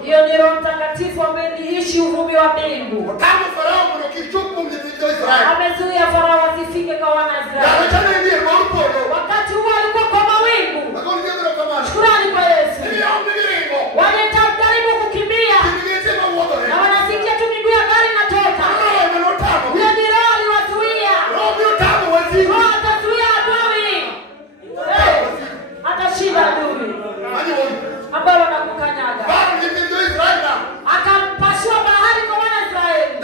Hiyo ni Roho Mtakatifu ameishi uvumi wa mbingu. Amezuia Farao asifike kwa wana Israeli. Wakati huo alikuwa kwa mawingu. Shukrani kwa Yesu. Wanajaribu kukimbia na wanasikia tu miguu ya gari inatoka. Huyo ni Roho aliwazuia. Roho atazuia adui. Atashinda adui ambao wanakukanyaga. Akampasua bahari kwa wana Israeli.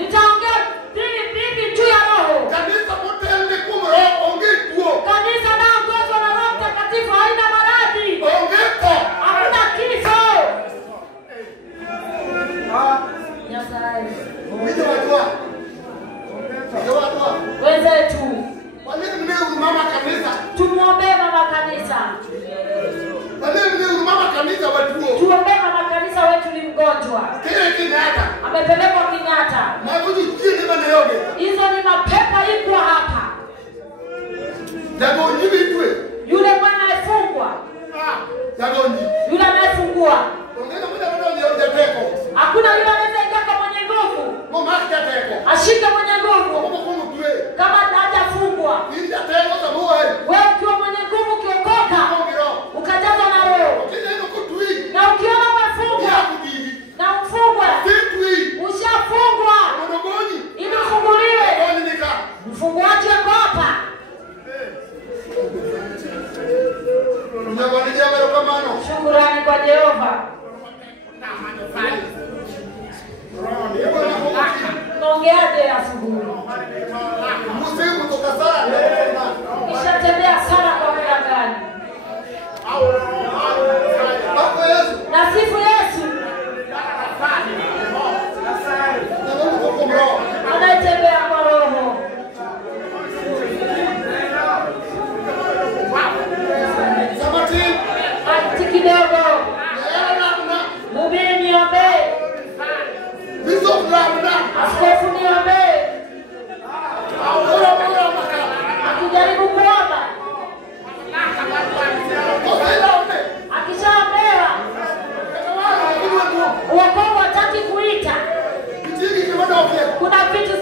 Nitaongea vipi juu ya Roho. Kanisa naongozwa na Roho Mtakatifu haina maradhi. Hakuna kifo. Wenzetu tumuombee mama kanisa. Tuombee mama kanisa wetu ni mgonjwa. Amepelekwa Kenyatta. Hizo ni mapepa iko hapa. Yule bwana amefungwa. Yule amefungwa. Hakuna yule anaweza ingia mwenye nguvu. Ashike mwenye nguvu. Kama hajafungwa. Wewe ukiwa mwenye nguvu ukiokoka, ukajaza na Roho. Na ukiona umefungwa na ufungwa, ushafungwa ili ufunguliwe. Mfunguaji wako hapa. Shukrani kwa Jehova. Naongeaje asubuhi? Nishatembea sana kwa muda gani? Nasifu Yesu. Anatembea kwa Roho. Ati kidogo. Mhubiri niombe. Askofu niombe. Akijaribu kuomba. Akishaombewa. Wokovu hataki kuita. Kuna vitu